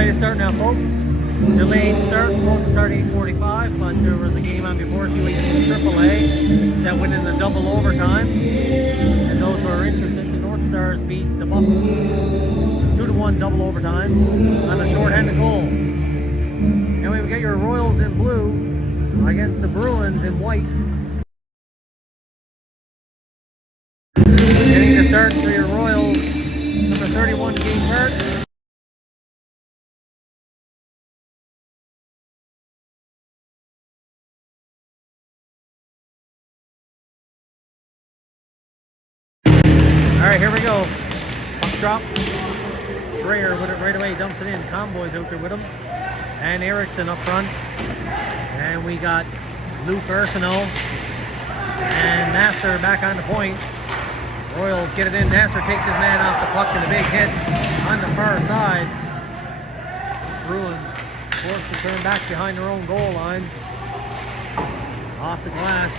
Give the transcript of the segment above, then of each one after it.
ready to start now, folks. Delayed start, supposed to start 8:45, but there was a game on before CUH in AAA that went into double overtime. And those who are interested, the North Stars beat the Bucks 2-1 double overtime on a shorthanded goal. Anyway, we got your Royals in blue against the Bruins in white. Getting the start for your Royals, number 31, Dave Donnelly. Alright, here we go. Puck drop. Schreier with it right away, dumps it in. Comboy's out there with him. And Erickson up front. And we got Luke Arsenault and Nasser back on the point. Royals get it in. Nasser takes his man off the puck and a big hit on the far side. Bruins forced to turn back behind their own goal line. Off the glass.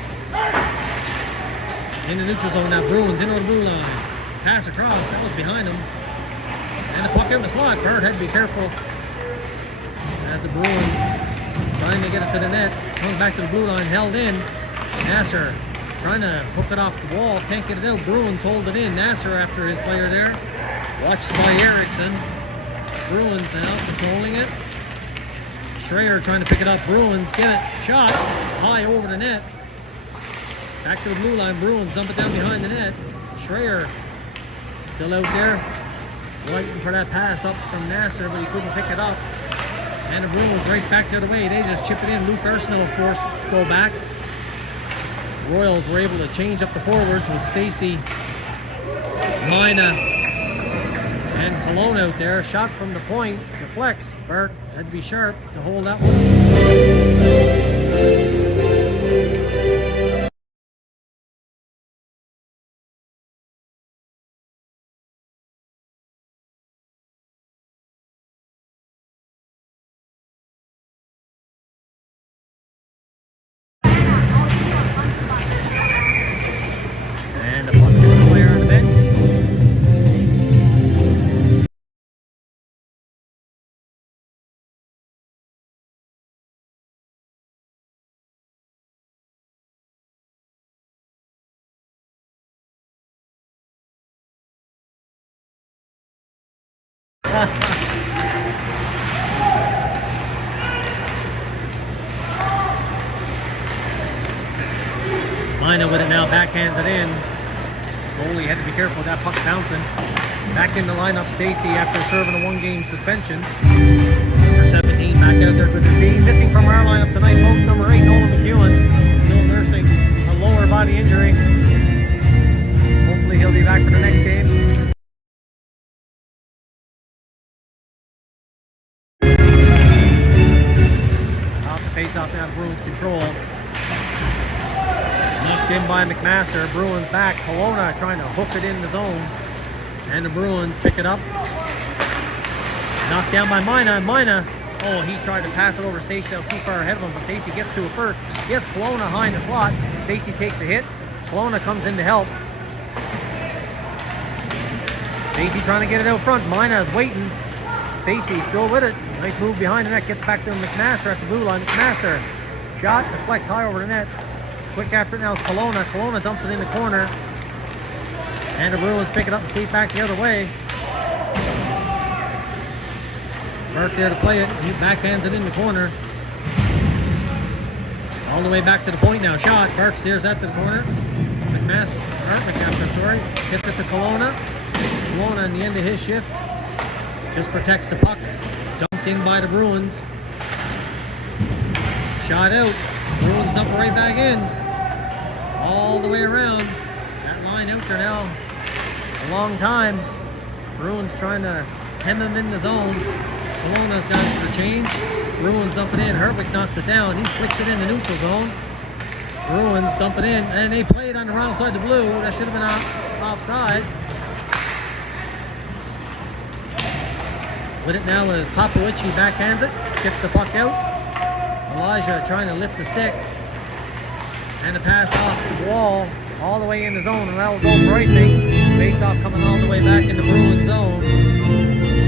In the neutral zone now. Bruins into the blue line. Pass across. That was behind him. And the puck in the slot. Bird had to be careful. As the Bruins trying to get it to the net. Comes back to the blue line. Held in. Nasser trying to hook it off the wall. Can't get it out. Bruins hold it in. Nasser after his player there. Watched by Erickson. Bruins now controlling it. Schreier trying to pick it up. Bruins get it. Shot. High over the net. Back to the blue line. Bruins dump it down behind the net. Schreier still out there. Waiting for that pass up from Nasser, but he couldn't pick it up. And the Bruins right back the other way. They just chip it in. Luke Arsenault forced to go back. Royals were able to change up the forwards with Stacy, Mina, and Cologne out there. Shot from the point. Deflects. Burt had to be sharp to hold that one. Mina with it now, backhands it in. Goalie had to be careful with that puck bouncing. Back in the lineup, Stacy after serving a one-game suspension. Number 17 back out there, good to see. Missing from our lineup tonight, folks, number 8, Nolan McEwen, still nursing a lower body injury. Hopefully he'll be back for the next game. Off the face-off now, Bruins control. Knocked in by McMaster. Bruins back. Kelowna trying to hook it in the zone. And the Bruins pick it up. Knocked down by Mina. Mina, oh, he tried to pass it over Stacey. That was too far ahead of him, but Stacey gets to it first. Yes, Kelowna high in the slot. Stacey takes a hit. Kelowna comes in to help. Stacey trying to get it out front. Mina is waiting. Stacey still with it. Nice move behind the net. Gets back to McMaster at the blue line. McMaster. Shot. Deflects high over the net. Quick after it now is Kelowna. Kelowna dumps it in the corner. And the Bruins pick it up and skate back the other way. Burke there to play it. He backhands it in the corner. All the way back to the point now. Shot. Burke steers that to the corner. McMaster, sorry. Gets it to Kelowna. Kelowna in the end of his shift just protects the puck. Dumped in by the Bruins. Shot out. Bruins dump it right back in. All the way around. That line out there now a long time. Bruins trying to hem him in the zone. Kelowna's got it for a change. Bruins dump it in. Herbeck knocks it down. He flicks it in the neutral zone. Bruins dump it in. And they play it on the wrong side of the blue. That should have been offside. With it now is Papawici backhands it. Gets the puck out. Elijah trying to lift the stick. And a pass off the wall all the way in the zone, and that will go for icing. Face-off coming all the way back in the Bruins zone.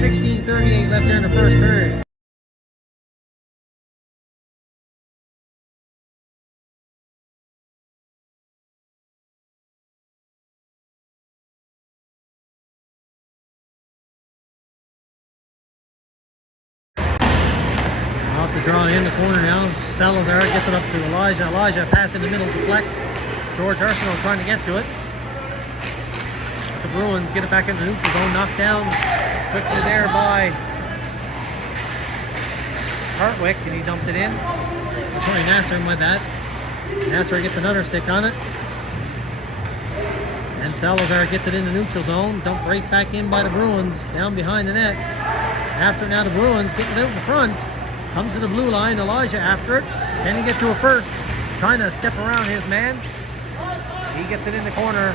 16:38 left there in the first period. Off the draw in the corner now. Salazar gets it up to Elijah. Elijah pass in the middle, deflects. George Arsenault trying to get to it. The Bruins get it back in the neutral zone, knocked down quickly there by Hartwick, and he dumped it in. Sorry, Nasser, my bad. Nasser gets another stick on it. And Salazar gets it in the neutral zone, dumped right back in by the Bruins, down behind the net. After now the Bruins getting it out in front, comes to the blue line, Elijah after it. Can he get to a first? Trying to step around his man. He gets it in the corner.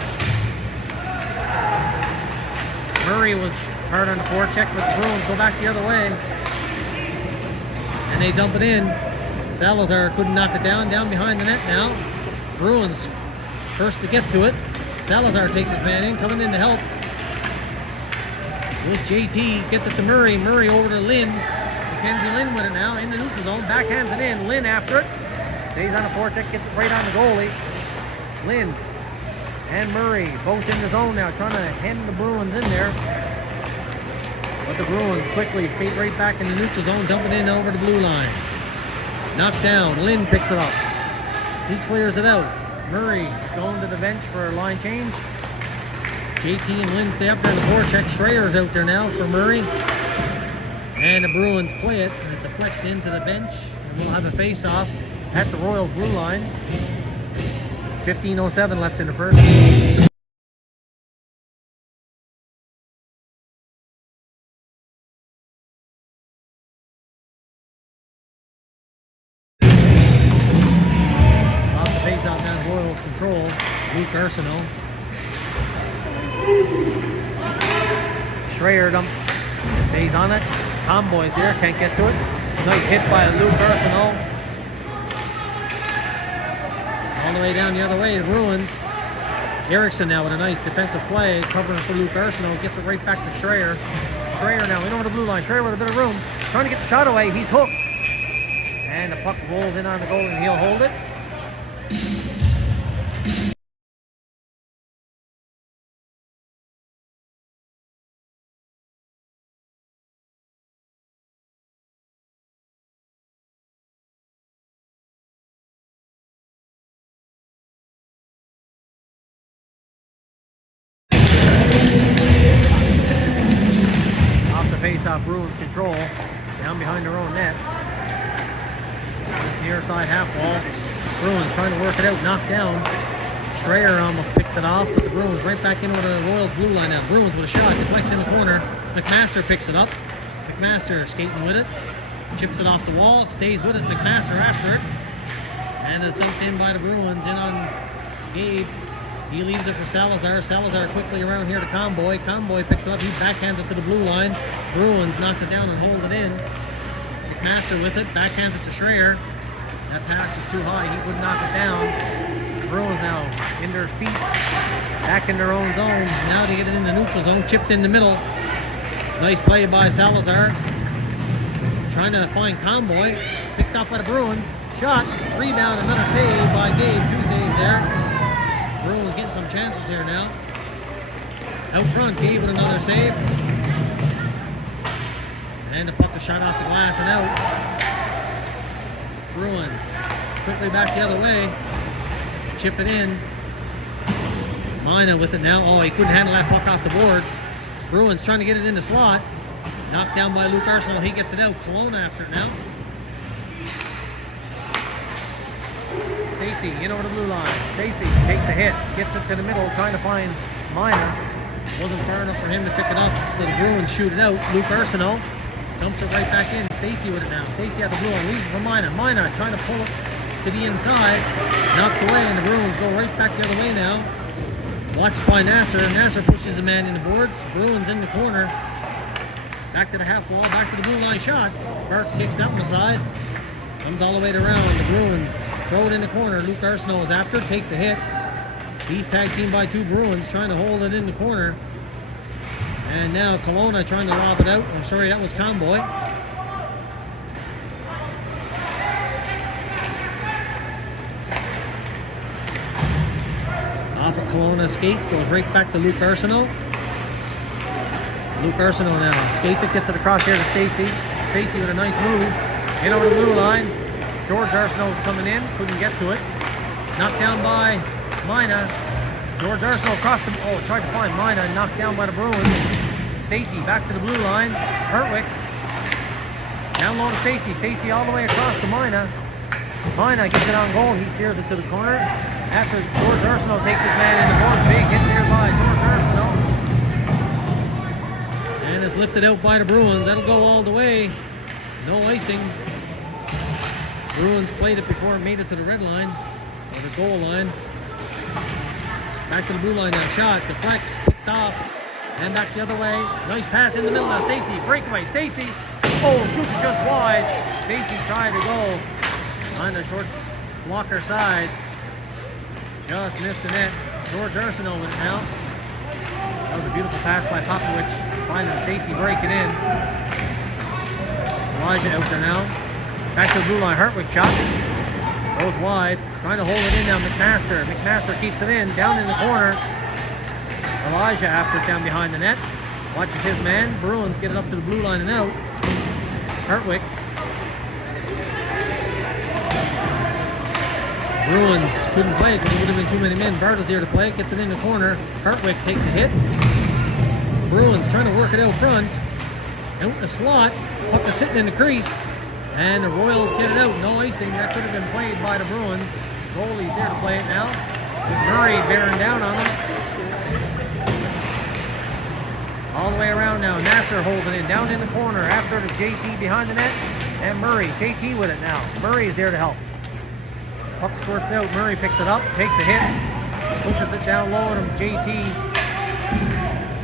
Murray was hard on the forecheck, but the Bruins go back the other way. And they dump it in. Salazar couldn't knock it down behind the net now. Bruins first to get to it. Salazar takes his man in, coming in to help. Goes JT, gets it to Murray. Murray over to Lynn. Mackenzie Lynn with it now in the neutral zone. Backhands it in. Lynn after it. Stays on the forecheck, gets it right on the goalie. Lynn and Murray both in the zone now, trying to hem the Bruins in there. But the Bruins quickly skate right back in the neutral zone, dumping in over the blue line. Knocked down. Lynn picks it up. He clears it out. Murray is going to the bench for a line change. JT and Lynn stay up there in the forecheck. Schreier's out there now for Murray. And the Bruins play it, and it deflects into the bench. And we'll have a face-off at the Royals blue line. 15:07 left in the first. Off the face-off now, Royals control. Luke Arsenault. Schreier dumps, stays on it. Comboy's here, can't get to it. Nice hit by Luke Arsenault. All the way down the other way, the Bruins. Erickson now with a nice defensive play, covering for Luke Arsenault, gets it right back to Schreier. Schreier now in over the blue line. Schreier with a bit of room, trying to get the shot away. He's hooked. And the puck rolls in on the goal, and he'll hold it. Face-off, Bruins control, down behind their own net. This near side half wall. Bruins trying to work it out, knocked down. Schreier almost picked it off, but the Bruins right back in with the Royals blue line now. Bruins with a shot, deflects in the corner. McMaster picks it up. McMaster skating with it, chips it off the wall, stays with it. McMaster after it, and is dumped in by the Bruins in on Gabe. He leaves it for Salazar. Salazar quickly around here to Comboy. Comboy picks it up. He backhands it to the blue line. Bruins knocked it down and hold it in. McMaster with it. Backhands it to Schreier. That pass was too high. He wouldn't knock it down. Bruins now in their feet. Back in their own zone. Now they get it in the neutral zone. Chipped in the middle. Nice play by Salazar. Trying to find Comboy. Picked up by the Bruins. Shot. Rebound. Another save by Gabe. 2 saves there. Bruins getting some chances here now. Out front, Gabe with another save. And the puck is shot off the glass and out. Bruins quickly back the other way. Chip it in. Mina with it now. Oh, he couldn't handle that puck off the boards. Bruins trying to get it in the slot. Knocked down by Luke Arsenault. He gets it out. Cologne after it now. Stacy in over the blue line. Stacy takes a hit, gets it to the middle, trying to find Mina. Wasn't far enough for him to pick it up, so the Bruins shoot it out. Luke Arsenault dumps it right back in. Stacy with it now. Stacy at the blue line, leaves it for Mina. Mina trying to pull it to the inside, knocked away, and the Bruins go right back the other way now. Watched by Nasser. Nasser pushes the man in the boards. Bruins in the corner. Back to the half wall, back to the blue line shot. Burke kicks that one aside. Comes all the way around. The Bruins throw it in the corner. Luke Arsenault is after, takes a hit. He's tag teamed by two Bruins trying to hold it in the corner. And now Kelowna trying to lob it out. I'm sorry, that was Convoy. Off of Kelowna skate, goes right back to Luke Arsenault. Luke Arsenault now skates it, gets it across here to Stacy. Stacy with a nice move. In over the blue line. George Arsenault's coming in, couldn't get to it. Knocked down by Mina. George Arsenault across the, tried to find Mina, knocked down by the Bruins. Stacy back to the blue line. Hertwick. Down low to Stacy. Stacy all the way across to Mina. Mina gets it on goal. He steers it to the corner. After George Arsenault takes his man in the board. Big hit there by George Arsenault. And it's lifted out by the Bruins. That'll go all the way. No icing. Bruins played it before it made it to the red line. Or the goal line. Back to the blue line now. Shot. Deflects. Picked off. And back the other way. Nice pass in the middle now. Stacy. Breakaway. Stacy. Oh, shoots it just wide. Stacy tried to go on the short blocker side. Just missed the net. George Arsenault with it now. That was a beautiful pass by Popovich. Finding Stacy breaking in. Elijah out there now. Back to the blue line. Hertwick shot. Goes wide. Trying to hold it in now. McMaster. McMaster keeps it in. Down in the corner. Elijah after it down behind the net. Watches his man. Bruins get it up to the blue line and out. Hertwick. Bruins couldn't play it because there would have been too many men. Bartle's there to play it. Gets it in the corner. Hertwick takes a hit. Bruins trying to work it out front. Out in the slot. Puck is sitting in the crease. And the Royals get it out. No icing. That could have been played by the Bruins. Goalie's there to play it now. With Murray bearing down on him. All the way around now. Nasser holds it in. Down in the corner. After the JT behind the net. And Murray. JT with it now. Murray is there to help. Puck squirts out. Murray picks it up. Takes a hit. Pushes it down low on him. JT.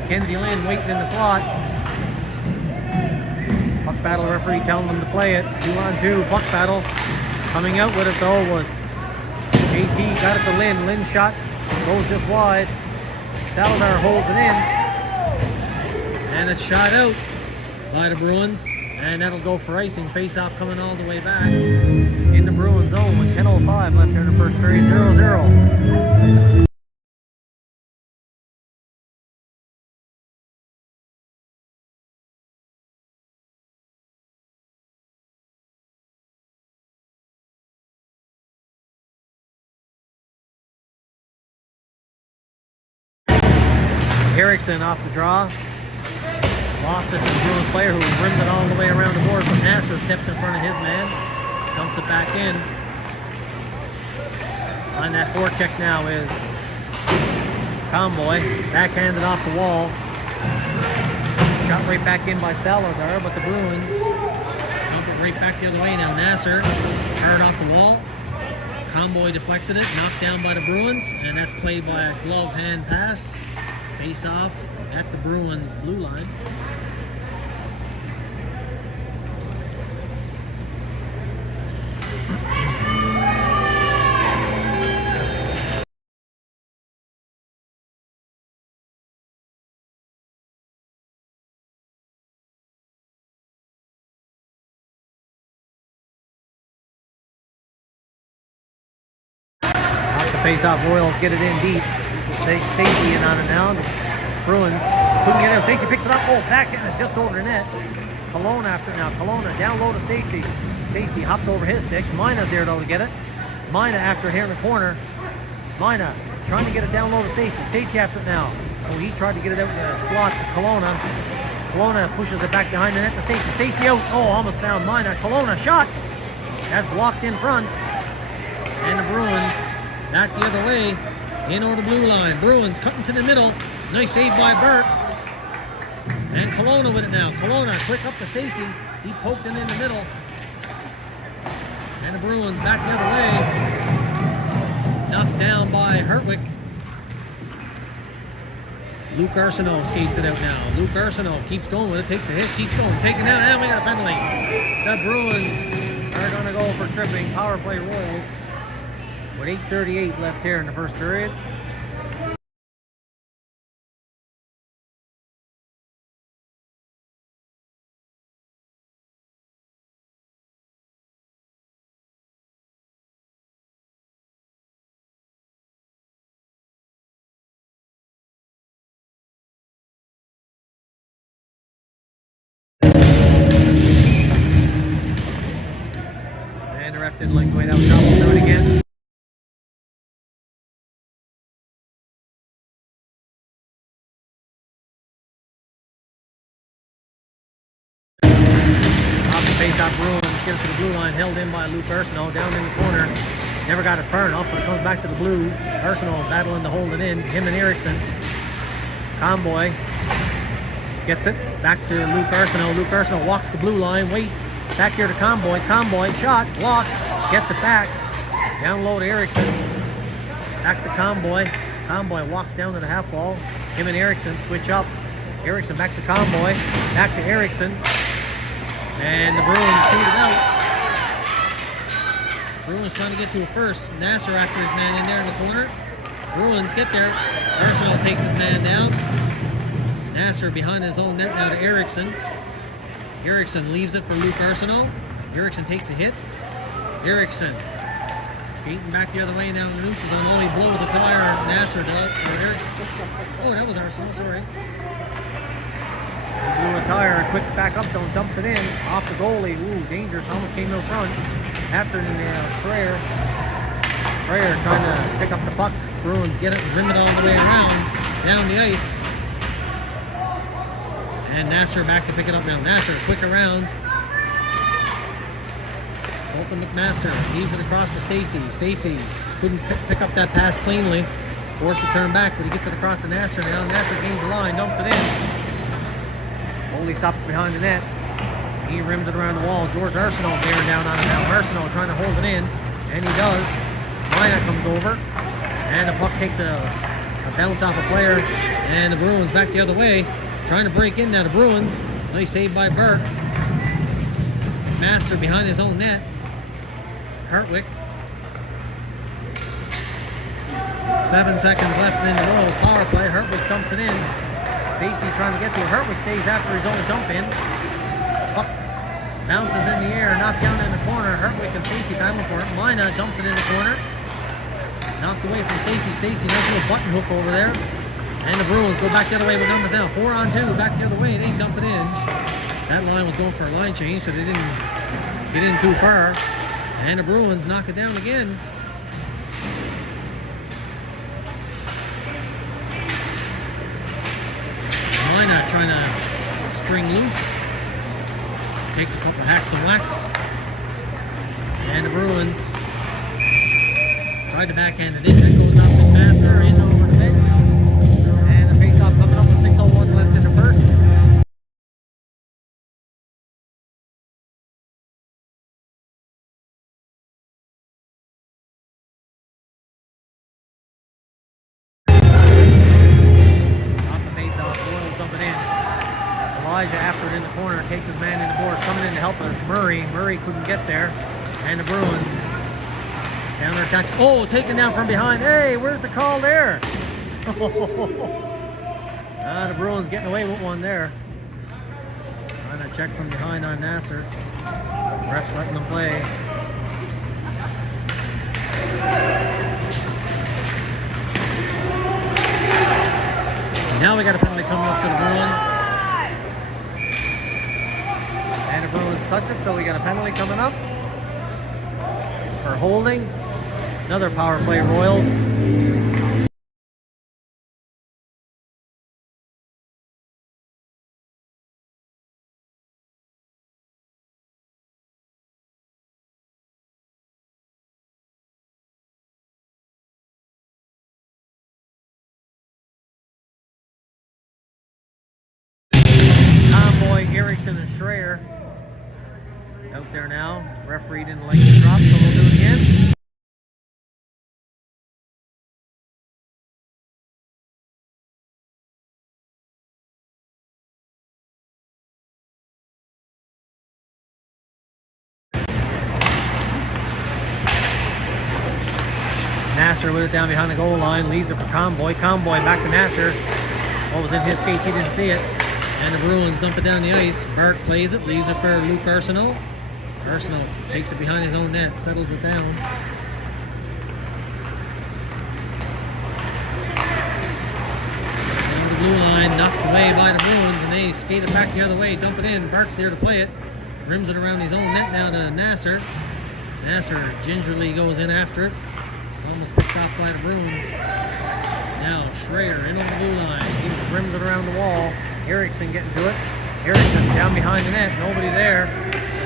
Kenzie Lynn waiting in the slot. Puck battle referee telling them to play it. 2-on-2. Puck battle. Coming out with it though was JT. Got it to Lynn. Lynn's shot goes just wide. Salazar holds it in. And it's shot out by the Bruins. And that'll go for icing. Face-off coming all the way back in the Bruins zone with 10:05 left here in the first period. 0-0. Erickson off the draw. Lost it to the Bruins player who rimmed it all the way around the board, but Nasser steps in front of his man. Dumps it back in. On that forecheck now is Convoy. Backhanded off the wall. Shot right back in by Salazar, but the Bruins dump it right back the other way now. Nasser fired off the wall. Convoy deflected it, knocked down by the Bruins, and that's played by a glove hand pass. Face off at the Bruins blue line. Off the face-off, Royals get it in deep. Stacy in on it now. The Bruins couldn't get it. Stacy picks it up. Oh, back in it, just over the net. Kelowna after now. Kelowna down low to Stacy. Stacy hopped over his stick. Mina's there though to get it. Mina after here in the corner. Mina trying to get it down low to Stacy. Stacy after it now. Oh, he tried to get it out in the slot to Kelowna. Kelowna pushes it back behind the net to Stacy. Stacy out. Oh, almost found Mina. Kelowna shot. That's blocked in front. And the Bruins back the other way. In over the blue line. Bruins cutting to the middle. Nice save by Burt. And Kelowna with it now. Kelowna quick up to Stacy. He poked it in the middle. And the Bruins back the other way. Knocked down by Hertwick. Luke Arsenault skates it out now. Luke Arsenault keeps going with it. Takes a hit. Keeps going. Taking down. And we got a penalty. The Bruins are going to go for tripping. Power play Royals. With 8:38 left here in the first period. face-off Bruins, get it to the blue line, held in by Luke Ursino, down in the corner. Never got it far enough, but it comes back to the blue. Ursino battling to hold it in, him and Erickson. Conboy gets it, back to Luke Ursino. Luke Ursino walks the blue line, waits, back here to Conboy. Conboy, shot, block, gets it back. Down low to Erickson. Back to Conboy. Conboy walks down to the half wall. Him and Erickson switch up. Erickson back to Conboy. Back to Erickson. And the Bruins shoot it out. Bruins trying to get to a first. Nasser after his man in there in the corner. Bruins get there. Ursino takes his man down. Nasser behind his own net now to Erickson. Erickson leaves it for Luke Ursino. Erickson takes a hit. Erickson skating back the other way now in the neutral zone. Oh, he blows a tire. Nasser does. Or Erickson. Oh, that was Ursino, sorry. He blew a tire, quick back up, dumps it in, off the goalie. Ooh, dangerous, almost came to the front. After Schreier. Schreier trying to pick up the puck. Bruins get it, rim it all the way around, down the ice. And Nasser back to pick it up now. Nasser, quick around. Colton McMaster leaves it across to Stacy. Stacy couldn't pick up that pass cleanly. Forced to turn back, but he gets it across to Nasser now. Nasser gains the line, dumps it in. Goalie stops behind the net. He rims it around the wall. George Ursino bearing down on it now. Ursino trying to hold it in, and he does. Minor comes over, and the puck takes a bounce off a player, and the Bruins back the other way, trying to break in now. The Bruins, nice save by Burke. Master behind his own net. Hartwick. 7 seconds left in the Royals power play. Hartwick dumps it in. Stacy trying to get to it. Hartwick stays after his own dump in. Puck bounces in the air, knocked down in the corner. Hartwick and Stacy battling for it. Mina dumps it in the corner. Knocked away from Stacy. Stacy, nice little button hook over there. And the Bruins go back the other way with numbers now. 4-on-2, back the other way. They dump it in. That line was going for a line change, so they didn't get in too far. And the Bruins knock it down again. Mina trying to spring loose. Takes a couple hacks and whacks. And the Bruins tried to backhand it in. That goes up and faster in over the bench. And the face-off coming up with 6:01 left in the first. After it in the corner, takes his man in the boards, coming in to help us. Murray couldn't get there, and the Bruins counter attack. Oh, taken down from behind. Hey, where's the call there? The Bruins getting away with one there. Trying to check from behind on Nasser. Refs letting them play. Now we got a penalty coming up to the Bruins. And the Bruins touch it, so we got a penalty coming up for holding. Another power play, Royals. Conboy, Erickson, and Schreier out there now. Referee didn't like the drop, so we'll do it again. Nasser with it down behind the goal line, leaves it for Conboy. Conboy back to Nasser. What was in his skates, he didn't see it. And the Bruins dump it down the ice. Bart plays it, leaves it for Luke Ursino. Ursino takes it behind his own net, settles it down. Down the blue line, knocked away by the Bruins, and they skate it back the other way, dump it in. Bart's there to play it. Rims it around his own net now to Nasser. Nasser gingerly goes in after it. Almost picked off by the Bruins. Now Schreier in on the blue line. He rims it around the wall. Erickson getting to it. Erickson down behind the net. Nobody there.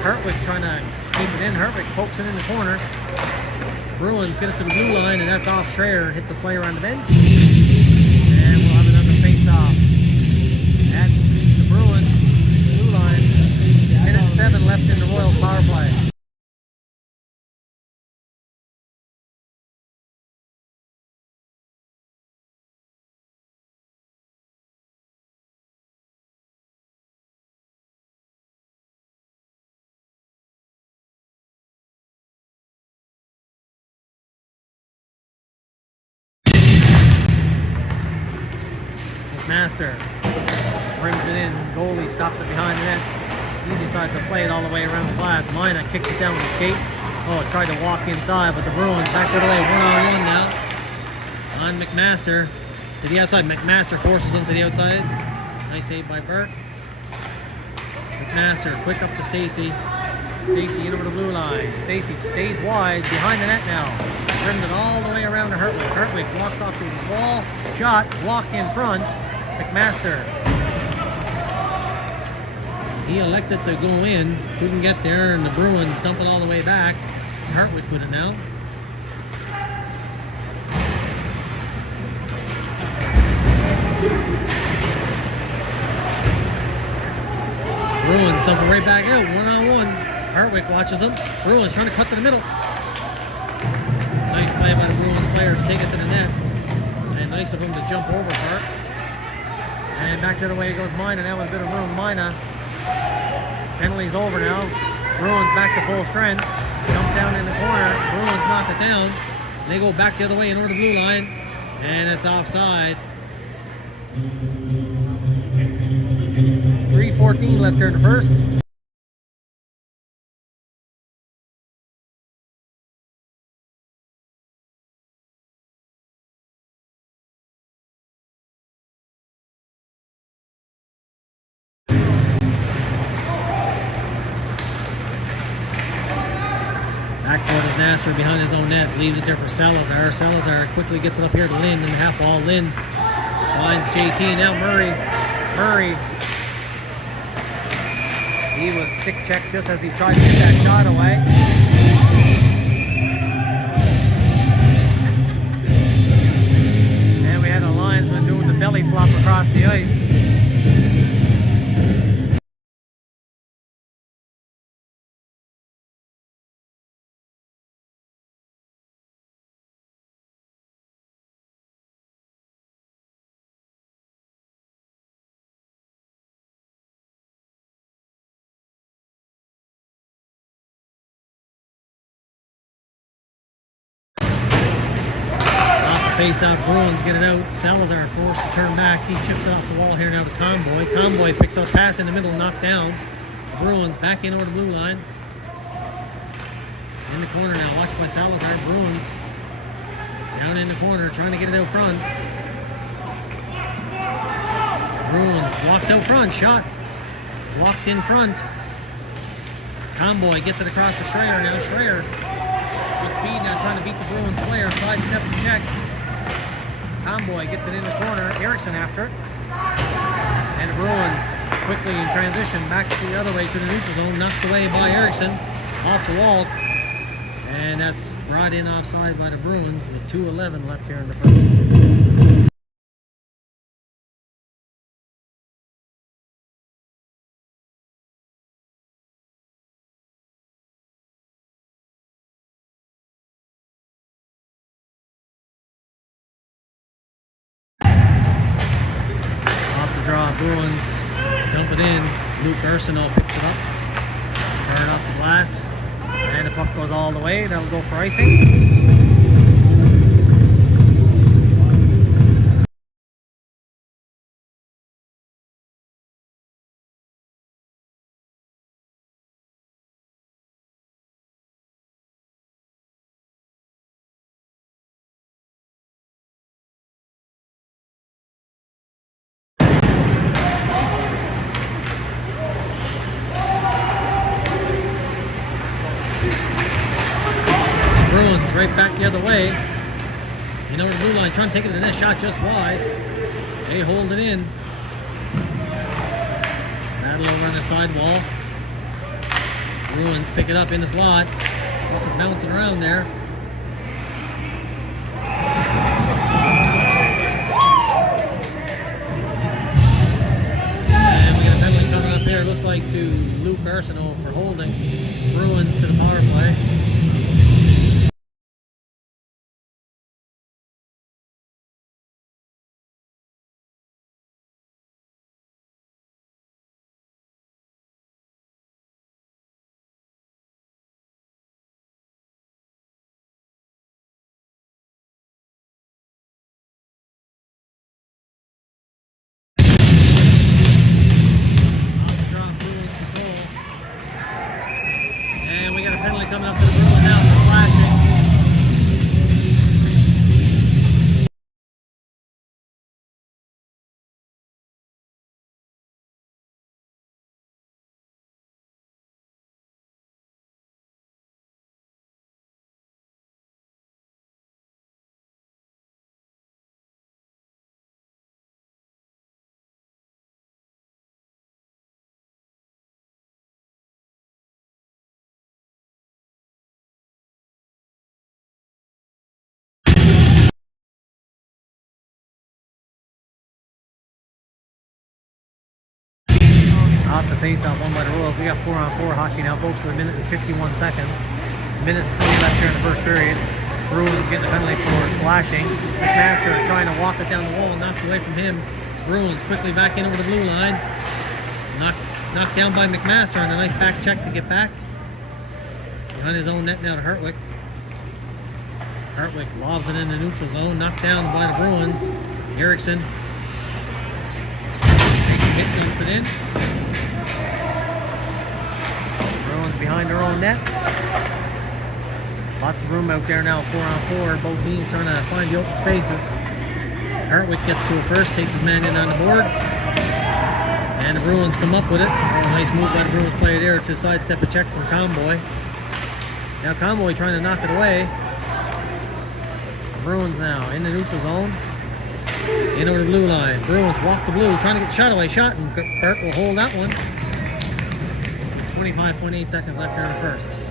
Hartwick trying to keep it in. Hartwick pokes it in the corner. Bruins get it to the blue line, and that's off Schreier. Hits a player on the bench. And we'll have another face-off at the Bruins blue line. Minute 7 left in the Royals power play. Master rims it in. Goalie stops it behind the net. He decides to play it all the way around the glass. Mina kicks it down with the skate. Oh, tried to walk inside, but the Bruins back the other way. 1-on-1 now on McMaster to the outside. McMaster forces him to the outside. Nice save by Burke. McMaster quick up to Stacy. Stacy in over the blue line. Stacy stays wide behind the net now. Rimmed it all the way around to Hartwick. Hartwick walks off the wall. Shot blocked in front. McMaster. He elected to go in. Couldn't get there, and the Bruins dump it all the way back. Hartwick with it now. Bruins dump it right back out. 1-on-1. Hartwick watches him. Bruins trying to cut to the middle. Nice play by the Bruins player to take it to the net. And nice of him to jump over Hart. And back the other way goes Mina now with a bit of room. Mina. Penalty's over now. Bruins back to full strength. Jump down in the corner. Bruins knock it down. They go back the other way in order the blue line. And it's offside. 3:14 left here in the first. Back for it is Nasser behind his own net. Leaves it there for Salazar. Salazar quickly gets it up here to Lynn in the half wall. Lynn finds JT. Now Murray. Murray. He was stick checked just as he tried to get that shot away. And we had a linesman doing the belly flop across the ice. Face-out, Bruins get it out. Salazar forced to turn back. He chips it off the wall here now to Conboy. Conboy picks up a pass in the middle, knocked down. Bruins back in over the blue line. In the corner now, watched by Salazar. Bruins down in the corner, trying to get it out front. Bruins walks out front, shot. Blocked in front. Conboy gets it across to Schreier now. Schreier with speed now, trying to beat the Bruins player. Sidesteps the check. Conboy gets it in the corner. Erickson after it. And the Bruins quickly in transition back to the other way to the neutral zone. Knocked away by Erickson off the wall. And that's brought in offside by the Bruins with 2:11 left here in the first. Draw, Bruins dump it in. Luke Arsenault picks it up. Turn off the glass. And the puck goes all the way. That'll go for icing. Bruins right back the other way. You know, the blue line trying to take it to the net. Shot just wide. They hold it in. Battle over on the side wall. Bruins pick it up in the slot. Puck is bouncing around there. And we got a penalty coming up here. Looks like to Luke Arsenault for holding Bruins to the power play. Coming up to the Bruins now for slashing. Off the face-off, won by the Royals. We got 4-on-4 hockey now, folks, with a minute and 51 seconds. A minute and 20 left here in the first period. Bruins getting a penalty for slashing. McMaster trying to walk it down the wall, knocked away from him. Bruins quickly back in over the blue line. Knocked down by McMaster, and a nice back check to get back. Behind his own net now to Hartwick. Hartwick lobs it in the neutral zone, knocked down by the Bruins. Eriksson takes a hit, dumps it in. Bruins behind their own net. Lots of room out there now, 4-on-4. Both teams trying to find the open spaces. Hartwick gets to it first, takes his man in on the boards. And the Bruins come up with it. Nice move by the Bruins player there to sidestep a check from Comboy. Now Comboy trying to knock it away. The Bruins now in the neutral zone. In over the blue line. Bruins walk the blue, trying to get the shot away. Shot, and Burt will hold that one. 25.8 seconds left here in the first.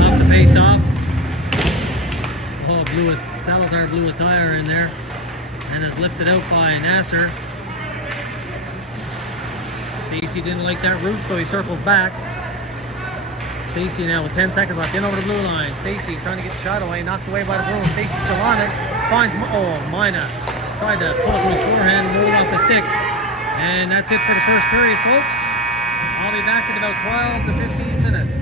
Off the face-off. Oh, Salazar blew a tire in there. And is lifted out by Nasser. Stacy didn't like that route, so he circles back. Stacy now with 10 seconds left, in over the blue line. Stacy trying to get the shot away, knocked away by the Bruins. Stacy still on it. Finds, Mina tried to pull it to his forehand and roll off the stick. And that's it for the first period, folks. I'll be back in about 12 to 15 minutes.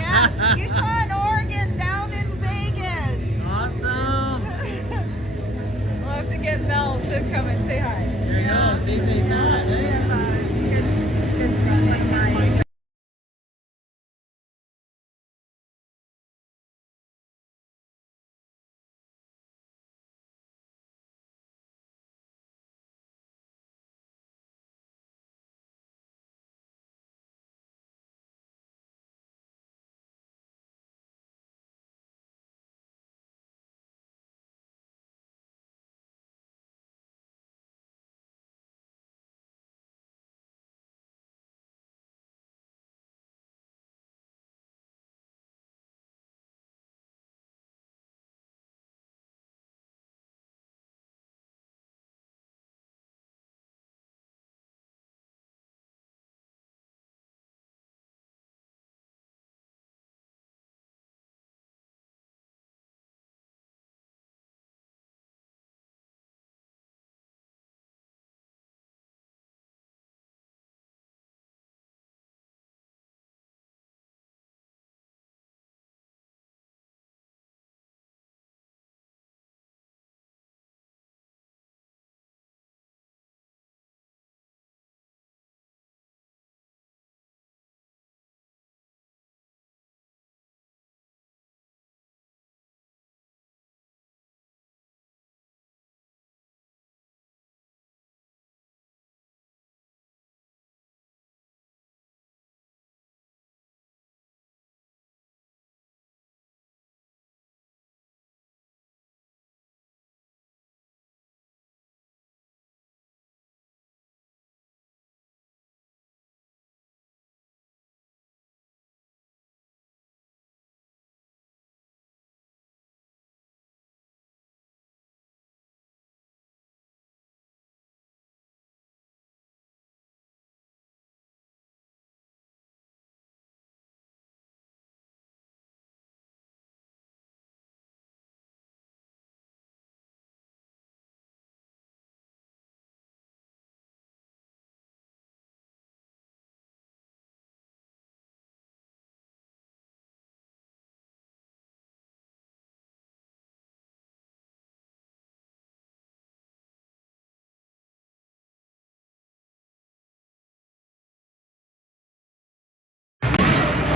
Yes, Utah and Oregon down in Vegas. Awesome. We'll have to get Mel to come and say hi. There you go. See if they saw it, eh?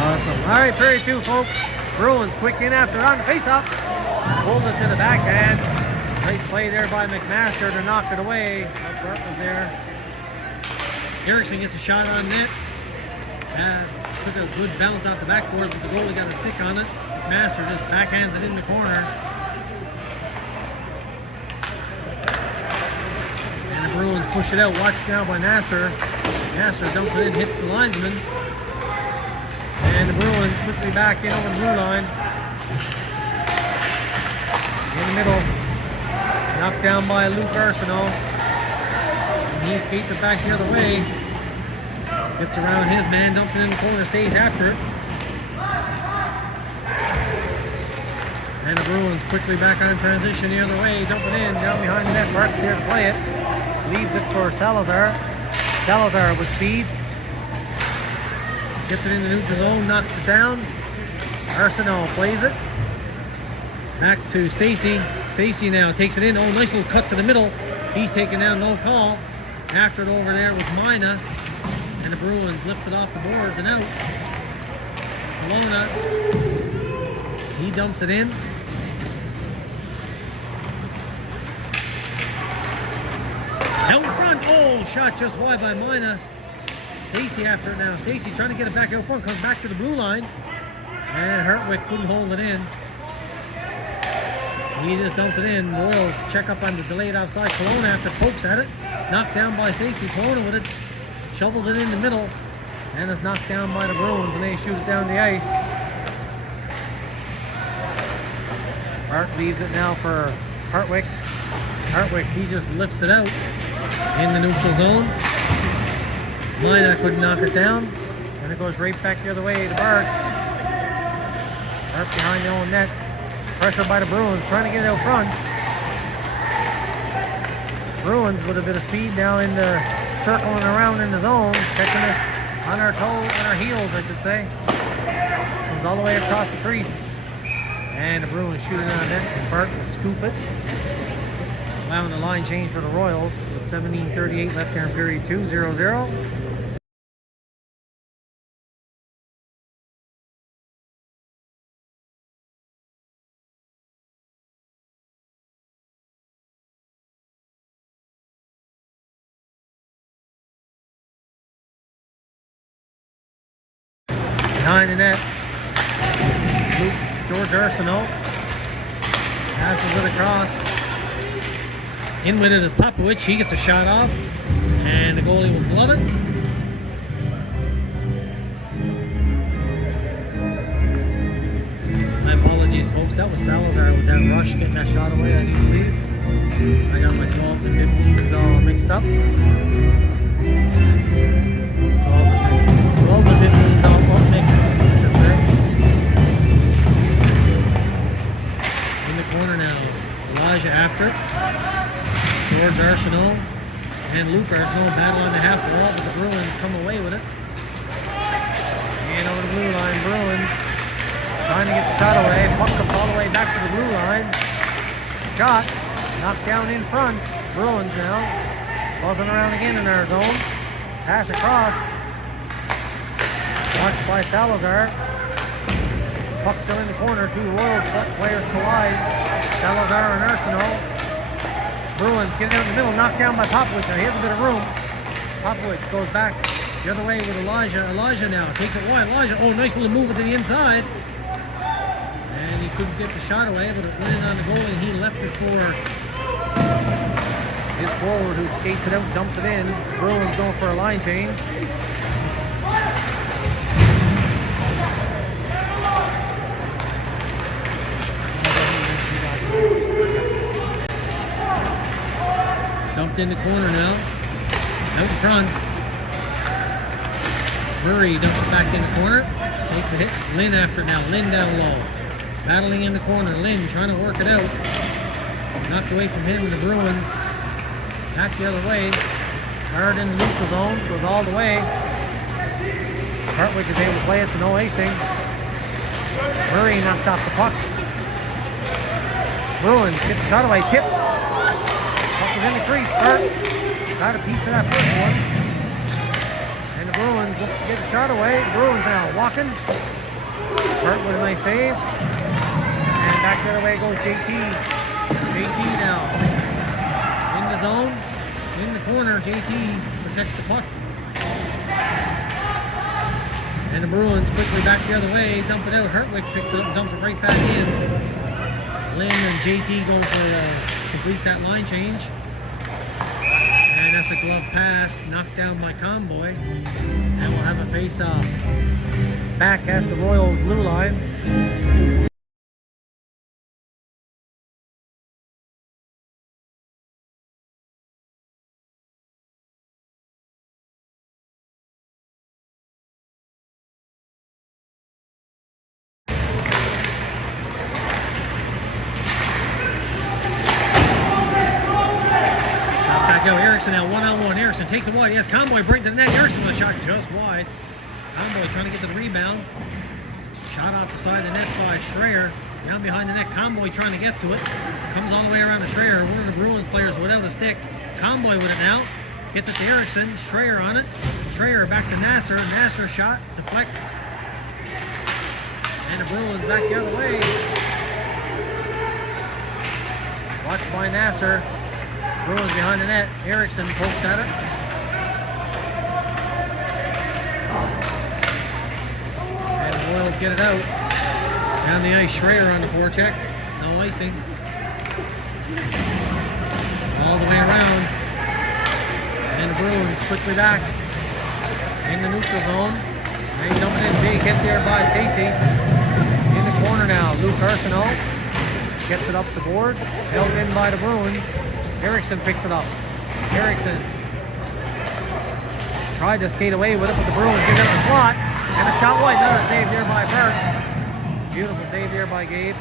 Awesome. All right, period 2, folks. Bruins quick in after on the face-off. Pulled it to the backhand. Nice play there by McMaster to knock it away. Bart was there. Erickson gets a shot on net. Took a good bounce off the backboard, but the goalie got a stick on it. McMaster just backhands it in the corner. And the Bruins push it out. Watched now by Nasser. Nasser dumps it in, hits the linesman. And the Bruins quickly back in over the blue line. In the middle. Knocked down by Luke Arsenault. And he skates it back the other way. Gets around his man, dumps it in the corner, stays after it. And the Bruins quickly back on transition the other way, dumping in, down behind the net. Mark's there to play it. Leaves it for Salazar. Salazar with speed. Gets it in the neutral zone, knocks it down. Arsenault plays it. Back to Stacy. Stacy now takes it in. Oh, nice little cut to the middle. He's taken down, no call. After it over there was Mina. And the Bruins lifted off the boards and out. Kelowna. He dumps it in. Out in front. Oh, shot just wide by Mina. Stacy after it now. Stacy trying to get it back out front. Comes back to the blue line. And Hertwick couldn't hold it in. He just dumps it in. Royals check up on the delayed offside. Kelowna after pokes at it. Knocked down by Stacy. Kelowna with it. Shovels it in the middle. And it's knocked down by the Bruins. And they shoot it down the ice. Bart leaves it now for Hartwick. Hartwick, he just lifts it out in the neutral zone. Mina couldn't knock it down. And it goes right back the other way to Bart. Bart behind the own net. Pressure by the Bruins, trying to get it out front. Bruins with a bit of speed now in the circling around in the zone. Catching us on our toe, on our heels, I should say. Comes all the way across the crease. And the Bruins shoot it on net, and Bart will scoop it. Allowing the line change for the Royals with 17:38 left here in period 2, 0-0. Behind the net, George Arsenault passes it across. In with it is Popovich. He gets a shot off, and the goalie will glove it. My apologies, folks. That was Salazar with that rush getting that shot away, I do believe. I got my 12s and 15s all mixed up. 12s and 15s all mixed, I should say. In the corner now, Elijah after it. George Arsenault and Luke Arsenault battle on the half wall, but the Bruins come away with it. And over the blue line, Bruins trying to get the shot away. Puck comes all the way back to the blue line. Shot knocked down in front. Bruins now buzzing around again in our zone. Pass across. Watched by Salazar. Puck still in the corner. Two Royals players collide. Salazar and Arsenault. Bruins get it out in the middle, knocked down by Popovich. Now here's a bit of room. Popovich goes back the other way with Elijah. Elijah now takes it wide. Elijah, oh, nice little move to the inside. And he couldn't get the shot away, but it landed on the goalie. He left it for his forward who skates it out, dumps it in. Bruins going for a line change. Dumped in the corner now. Out in front. Murray dumps it back in the corner. Takes a hit. Lynn after it now. Lynn down low. Battling in the corner. Lynn trying to work it out. Knocked away from him. The Bruins back the other way. Hard in the neutral zone. Goes all the way. Hartwick is able to play it, so no acing. Murray knocked off the puck. Bruins get the shot away. Tip. Puck was in the crease. Bart got a piece of that first one. And the Bruins looks to get the shot away. The Bruins now walking. Bart with a nice save. And back the other way goes JT. JT now in the zone. In the corner, JT protects the puck. And the Bruins quickly back the other way. Dump it out. Hartwick picks it up and dumps it right back in. Lynn and JT go for complete that line change. And that's a glove pass knocked down by Comboy. And we'll have a face-off back at the Royals blue line. Erickson now one-on-one. Erickson takes it wide. He has Comboy break to the net. Erickson with a shot just wide. Comboy trying to get to the rebound. Shot off the side of the net by Schreier. Down behind the net. Comboy trying to get to it. Comes all the way around to Schreier. One of the Bruins players without a stick. Comboy with it now. Gets it to Erickson. Schreier on it. Schreier back to Nasser. Nasser shot. Deflects. And the Bruins back the other way. Watched by Nasser. Bruins behind the net. Erickson pokes at it. And the Royals get it out. Down the ice, Schreier on the forecheck. No icing. All the way around. And the Bruins quickly back. In the neutral zone. They dump it in big. Hit there by Stacy. In the corner now. Luke Arsenault gets it up the board. Held in by the Bruins. Erickson picks it up. Erickson tried to skate away with it, but the Bruins get it in the slot. And a shot wide. Another save there by Burt. Beautiful save there by Gabe.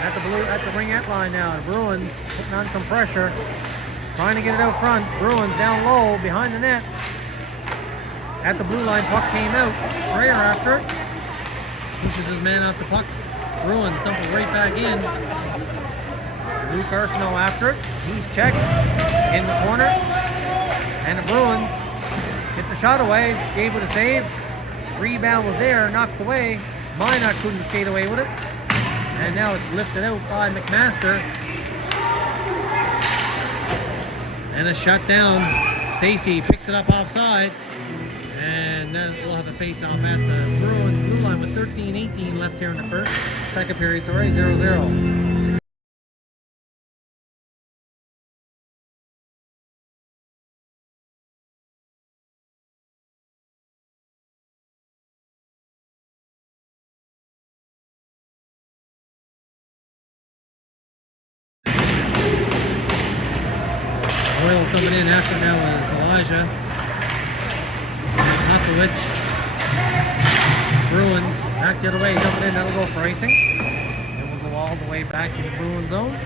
At the ringette line now. The Bruins putting on some pressure. Trying to get it out front. Bruins down low behind the net. At the blue line, puck came out. Schreier after it. pushes his man off the puck. Bruins dump it right back in. Luke Arsenault after it. He's checked in the corner. And the Bruins get the shot away. Able to save. Rebound was there, knocked away. Minot couldn't skate away with it. And now it's lifted out by McMaster. And a shut down. Stacy picks it up offside. And then we'll have a face-off at the Bruins blue line with 13-18 left here in the first. Second period, so already 0-0. Royals coming in after now is Elijah. Hopkowicz. Bruins back the other way, dumping in, that'll go for icing. And we'll go all the way back in the Bruins zone.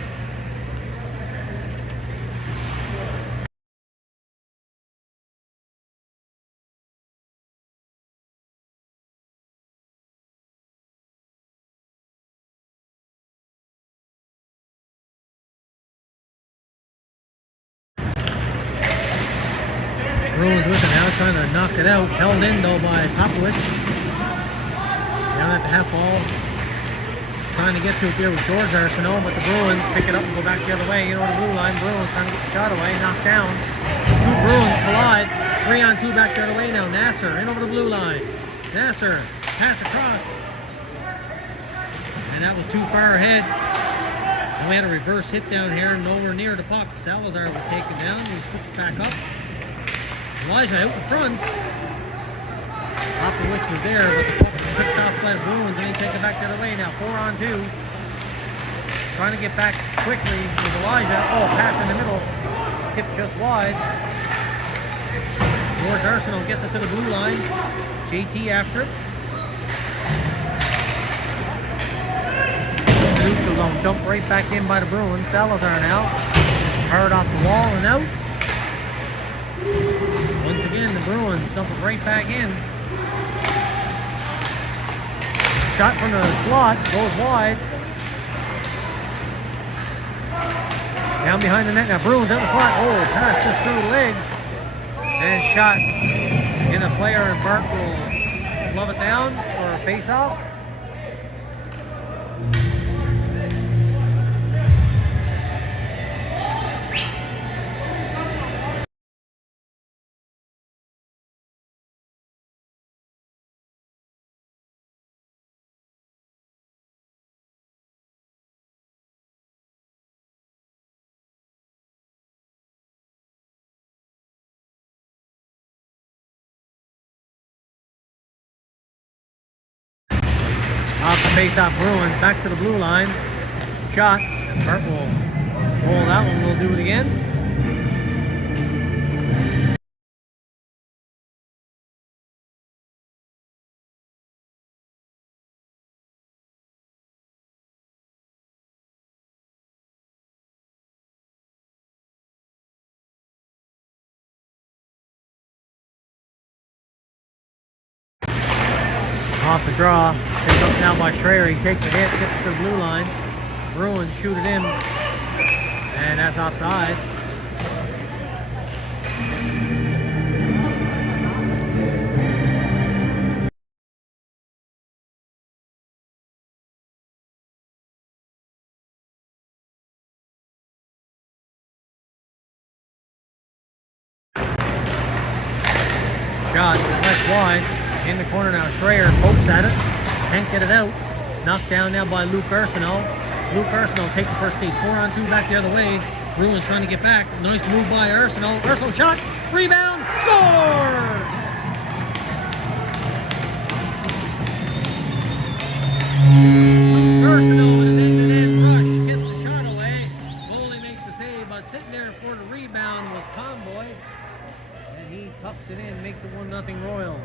Bruins with it now, trying to knock it out. Held in though by Popowich. Down at the half wall. Trying to get to it there with George Arsenault, but the Bruins pick it up and go back the other way. You know, the blue line. Bruins trying to get the shot away. Knocked down. Two Bruins collide. 3-on-2 back the other way now. Nasser in over the blue line. Nasser pass across. And that was too far ahead. And we had a reverse hit down here, nowhere near the puck. Salazar was taken down. He's picked back up. Elijah out in front. Popowich was there, but the puck was picked off by the Bruins, and he take it back the other way now. 4-on-2. Trying to get back quickly was Elijah. Oh, pass in the middle. Tip just wide. George Arsenault gets it to the blue line. JT after it. Neutral zone dumped right back in by the Bruins. Salazar now. Hard off the wall and out. Once again, the Bruins dump it right back in. Shot from the slot, goes wide. Down behind the net now, Bruins out the slot. Oh, pass just through the legs. And shot in a player, and Bart will glove it down for a face-off. Off the face-off Bruins, back to the blue line. Shot, and Bart will roll that one, we'll do it again. Off the draw, picked up now by Schreier. He takes a hit, gets it to the blue line. Bruins shoot it in, and that's offside. Shot, that's wide. In the corner now, Schreier pokes at it. Can't get it out. Knocked down now by Luke Arsenault. Luke Arsenault takes the first skate. 4-on-2 back the other way. Bruins trying to get back. Nice move by Arsenault. Arsenault shot. Rebound. Scores! Arsenault with an end-to-end rush. Gets the shot away. Goalie makes the save, but sitting there for the rebound was Conboy. And he tucks it in, makes it 1-0 Royals.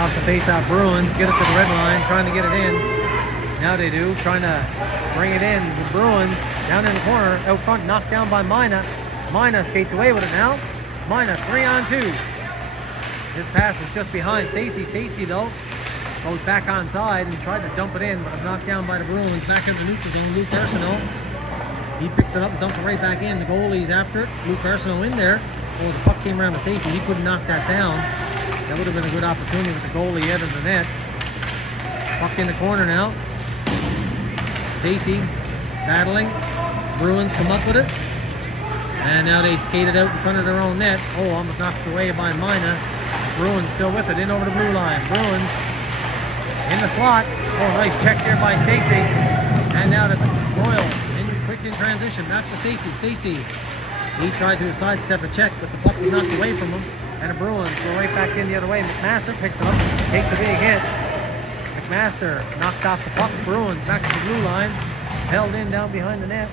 Off the face-off Bruins, get it to the red line, trying to get it in. Now they do, trying to bring it in. The Bruins down in the corner, out front, knocked down by Mina. Mina skates away with it now. Mina 3-on-2. His pass was just behind Stacy. Stacy though goes back onside and tried to dump it in, but was knocked down by the Bruins. Back in the neutral zone, Luke Arsenault. He picks it up and dumps it right back in. The goalie's after it. Luke Arsenault in there. Oh, the puck came around to Stacy. He couldn't knock that down. That would have been a good opportunity with the goalie out of the net. Puck in the corner now. Stacy battling. Bruins come up with it. And now they skated out in front of their own net. Oh, almost knocked away by Mina. Bruins still with it. In over the blue line. Bruins in the slot. Oh, nice check there by Stacy. And now the Royals quick in transition. Back to Stacy. Stacy. He tried to sidestep a check, but the puck was knocked away from him. And the Bruins go right back in the other way. McMaster picks it up. Takes a big hit. McMaster knocked off the puck. Bruins back to the blue line. Held in down behind the net.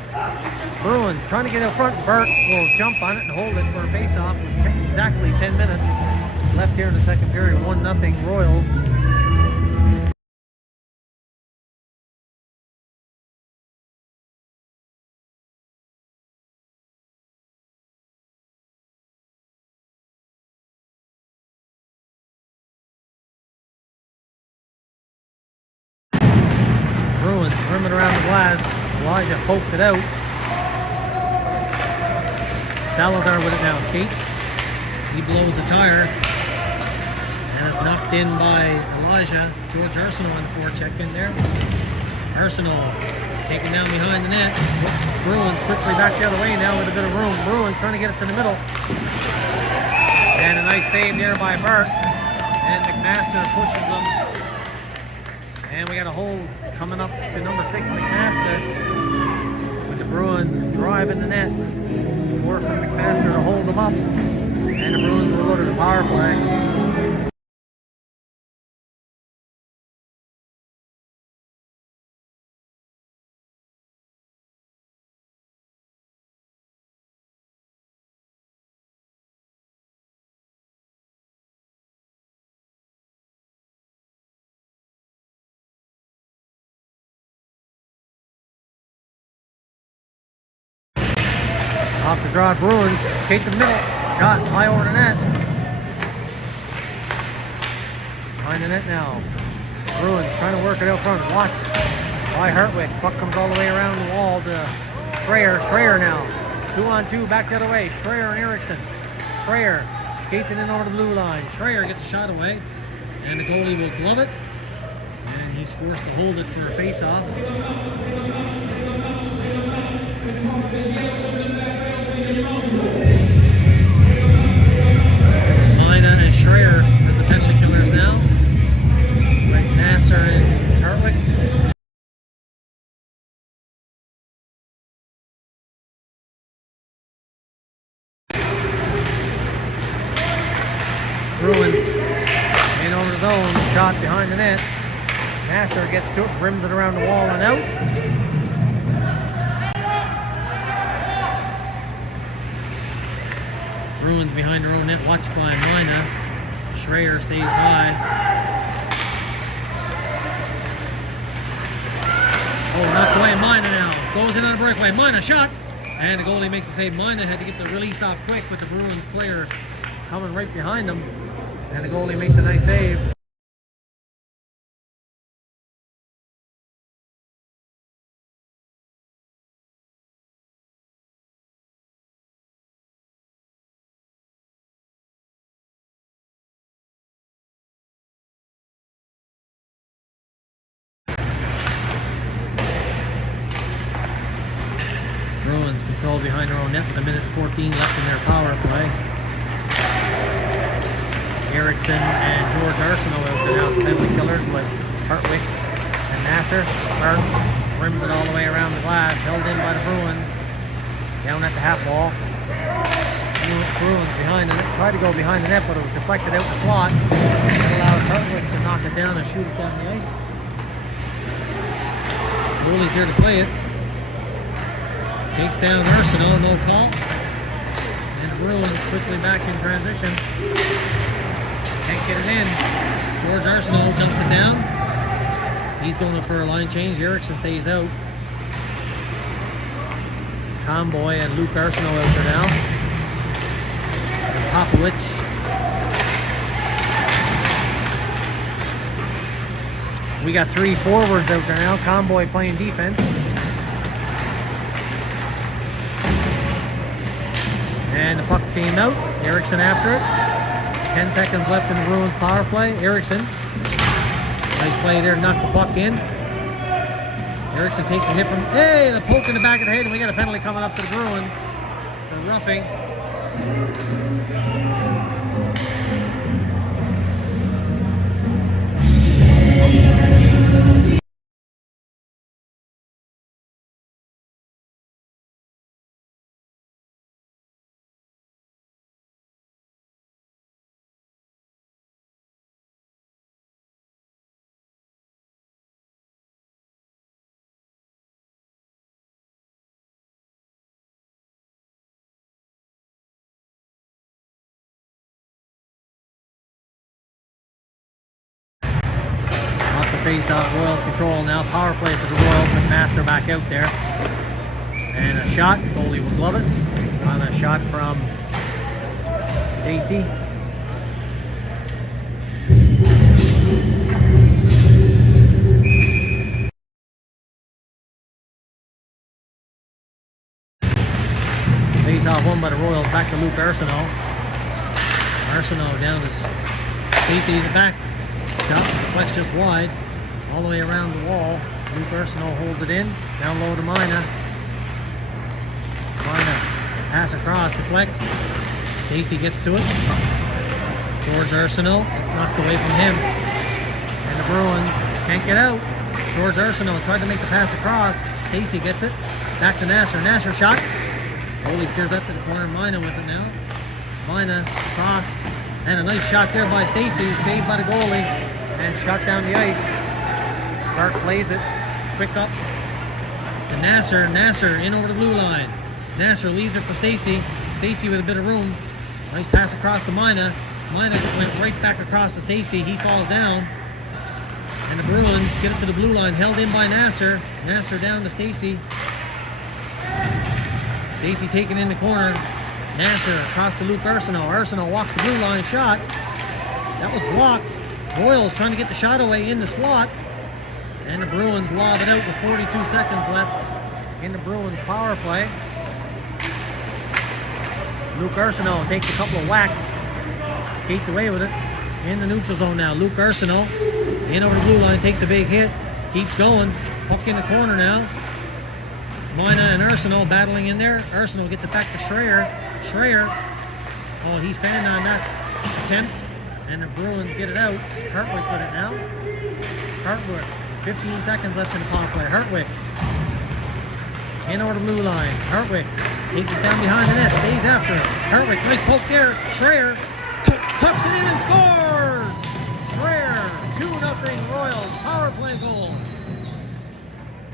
Bruins trying to get out front. Burt will jump on it and hold it for a face-off with exactly 10 minutes left here in the second period. 1-0 Royals. Bruins rimming around the glass. Elijah poked it out. Salazar with it now. Skates. He blows the tire. And is knocked in by Elijah. George Arsenault on the forecheck in there. Arsenault taken down behind the net. Bruins quickly back the other way now with a bit of room. Bruins trying to get it to the middle. And a nice save there by Burt. And McMaster pushes them. And we got a hold coming up to number 6, McMaster. With the Bruins driving the net. Forcing McMaster to hold them up. And the Bruins will go to the power play. Off the draw, Bruins skate to the middle. Shot high over the net. Behind the net now. Bruins trying to work it out front. Watch by Hartwig. Puck comes all the way around the wall to Schreier. Schreier now. 2-on-2 back the other way. Schreier and Erickson. Schreier skates it in over the blue line. Schreier gets a shot away. And the goalie will glove it. And he's forced to hold it for a face-off. Mina and Schreier as the penalty killers now. McMaster and Hartwig. Bruins in over the zone. Shot behind the net. Master gets to it, rims it around the wall and out. Bruins behind their own net, watched by Mina. Schreier stays high. Oh, knocked away Mina now. Goes in on a breakaway. Mina shot. And the goalie makes the save. Mina had to get the release off quick with the Bruins player coming right behind him. And the goalie makes a nice save. Bruins control behind their own net with 1:14 left in their power play. Erickson and George Arsenault out there now, the penalty killers with Hartwig and Master. Bart rims it all the way around the glass, held in by the Bruins. Down at the half wall. Bruins behind the net, tried to go behind the net, but it was deflected out the slot. That allowed Hartwig to knock it down and shoot it down the ice. Goalie's here to play it. Takes down Arsenault, no call. And the Bruins quickly back in transition. Can't get it in. George Arsenault dumps it down. He's going for a line change. Erickson stays out. Comboy and Luke Arsenault out there now. And Popowich. We got 3 forwards out there now. Comboy playing defense. And the puck came out. Erickson after it. 10 seconds left in the Bruins power play. Erickson. Nice play there, knocked the puck in. Erickson takes a hit from, hey, and a poke in the back of the head, and we got a penalty coming up to the Bruins for roughing. Face off, Royals control now. Power play for the Royals. McMaster back out there. And a shot. Goalie will glove it. On a shot from Stacey. Face off won by the Royals. Back to Luke Arsenault. Arsenault down to Stacey in the back. Shot deflects just wide. All the way around the wall. Luke Arsenault holds it in. Down low to Mina. Mina pass across, deflects. Stacey gets to it. George Arsenault knocked away from him. And the Bruins can't get out. George Arsenault tried to make the pass across. Stacey gets it. Back to Nasser. Nasser shot. Goalie steers up to the corner. Mina with it now. Mina across. And a nice shot there by Stacey. Saved by the goalie. And shot down the ice. Bart plays it, quick up to Nasser. Nasser in over the blue line. Nasser leaves it for Stacey. Stacey with a bit of room. Nice pass across to Mina. Mina went right back across to Stacey. He falls down. And the Bruins get it to the blue line. Held in by Nasser. Nasser down to Stacey. Stacey taken in the corner. Nasser across to Luke Arsenault. Arsenault walks the blue line shot. That was blocked. Royals trying to get the shot away in the slot. And the Bruins lob it out with 42 seconds left in the Bruins power play. Luke Arsenault takes a couple of whacks, skates away with it in the neutral zone now. Luke Arsenault in over the blue line, takes a big hit, keeps going. Puck in the corner now. Mina and Arsenault battling in there. Arsenault gets it back to Schreier. Schreier, oh, he fanned on that attempt, and the Bruins get it out. Hartwick with it now. Hartwick. 15 seconds left in the power play. Hartwick in over the blue line. Hartwick takes it down behind the net, stays after it. Hartwick, nice poke there. Schreier tucks it in and scores! Schreier, 2-0 Royals, power play goal.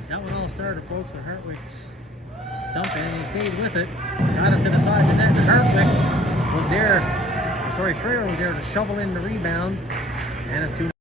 That one all started, folks, with Hartwick's dumping, and he stayed with it. Got it to the side of the net, and Hartwick was there. Sorry, Schreier was there to shovel in the rebound, and it's 2-0.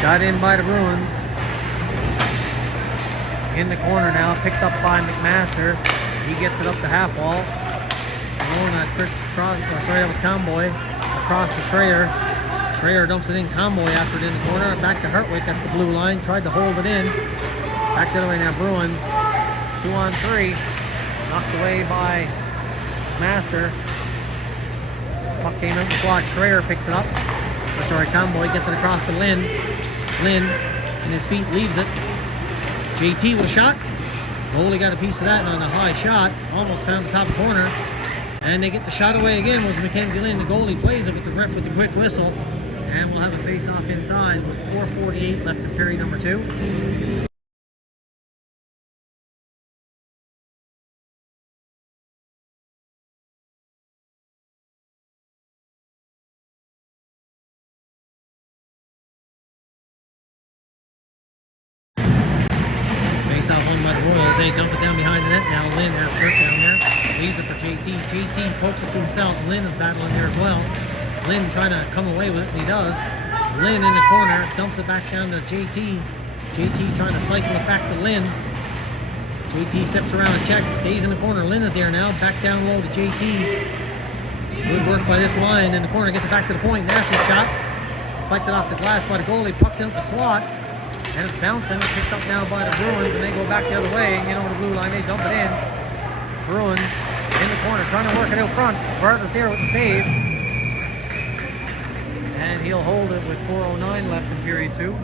Shot in by the Bruins. In the corner now, picked up by McMaster. He gets it up the half wall. That was Comboy. Across to Schreier. Schreier dumps it in. Comboy after it in the corner. Back to Hartwick at the blue line. Tried to hold it in. Back the other way now, Bruins. 2-on-3. Knocked away by McMaster. Puck came out the slot. Schreier picks it up. Comboy gets it across to Lynn. Lynn, and his feet leaves it. JT with a shot. Goalie got a piece of that on a high shot. Almost found the top corner. And they get the shot away again. Was Mackenzie Lynn. The goalie plays it with the ref with the quick whistle. And we'll have a face-off inside with 4:48 left in period number 2. Face-off won by the Royals. They dump it down behind the net. Now Lynn has hurt down there. Leaves it for JT. JT pokes it to himself. Lynn is battling there as well. Lynn trying to come away with it, and he does. Lynn in the corner, dumps it back down to JT. JT trying to cycle it back to Lynn. JT steps around and checks, stays in the corner. Lynn is there now, back down low to JT. Good work by this line in the corner, gets it back to the point. National shot. Deflected off the glass by the goalie, pucks out the slot. And it's bouncing, it's picked up now by the Bruins, and they go back the other way. You know, the blue line, they dump it in. Bruins in the corner, trying to work it out front. Bart is there with the save. And he'll hold it with 4:09 left in period 2.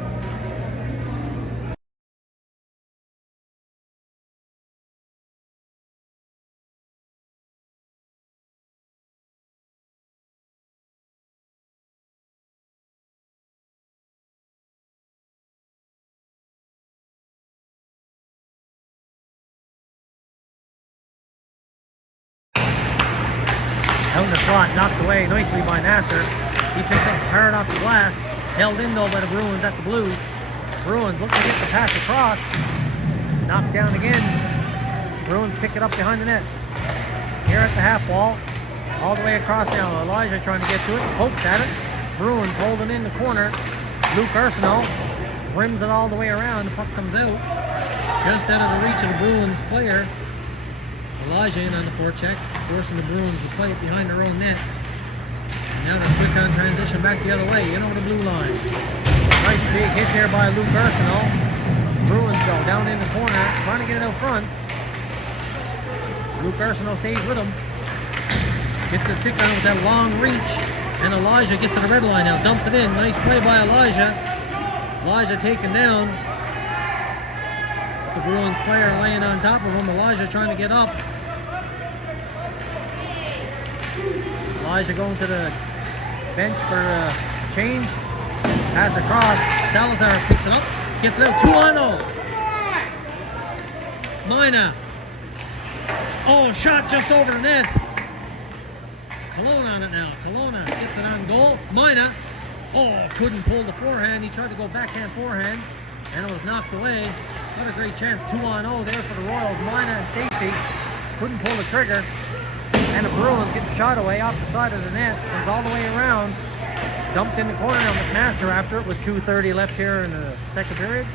Out in the slot, knocked away nicely by Nasser. He picks up hard off the glass. Held in though by the Bruins at the blue. Bruins looking to get the pass across. Knocked down again. Bruins pick it up behind the net. Here at the half wall. All the way across now. Elijah trying to get to it. Pokes at it. Bruins holding in the corner. Luke Arsenault rims it all the way around. The puck comes out. Just out of the reach of the Bruins player. Elijah in on the forecheck, forcing the Bruins to play it behind their own net. And now they're quick on transition back the other way, in over the blue line. Nice big hit there by Luke Arsenault. Bruins go down in the corner, trying to get it out front. Luke Arsenault stays with him. Gets his stick on with that long reach. And Elijah gets to the red line now, dumps it in. Nice play by Elijah. Elijah taken down. The Bruins player laying on top of him. Elijah trying to get up. Elijah going to the bench for a change. Pass across. Salazar picks it up. Gets it out. 2-0. Mina. Oh, shot just over the net. Kelowna on it now. Kelowna gets it on goal. Mina. Oh, couldn't pull the forehand. He tried to go backhand forehand. And it was knocked away. What a great chance. 2-0 there for the Royals. Mina and Stacy couldn't pull the trigger. And the Bruins get the shot away off the side of the net. Comes all the way around. Dumped in the corner on McMaster after it with 2:30 left here in the second period.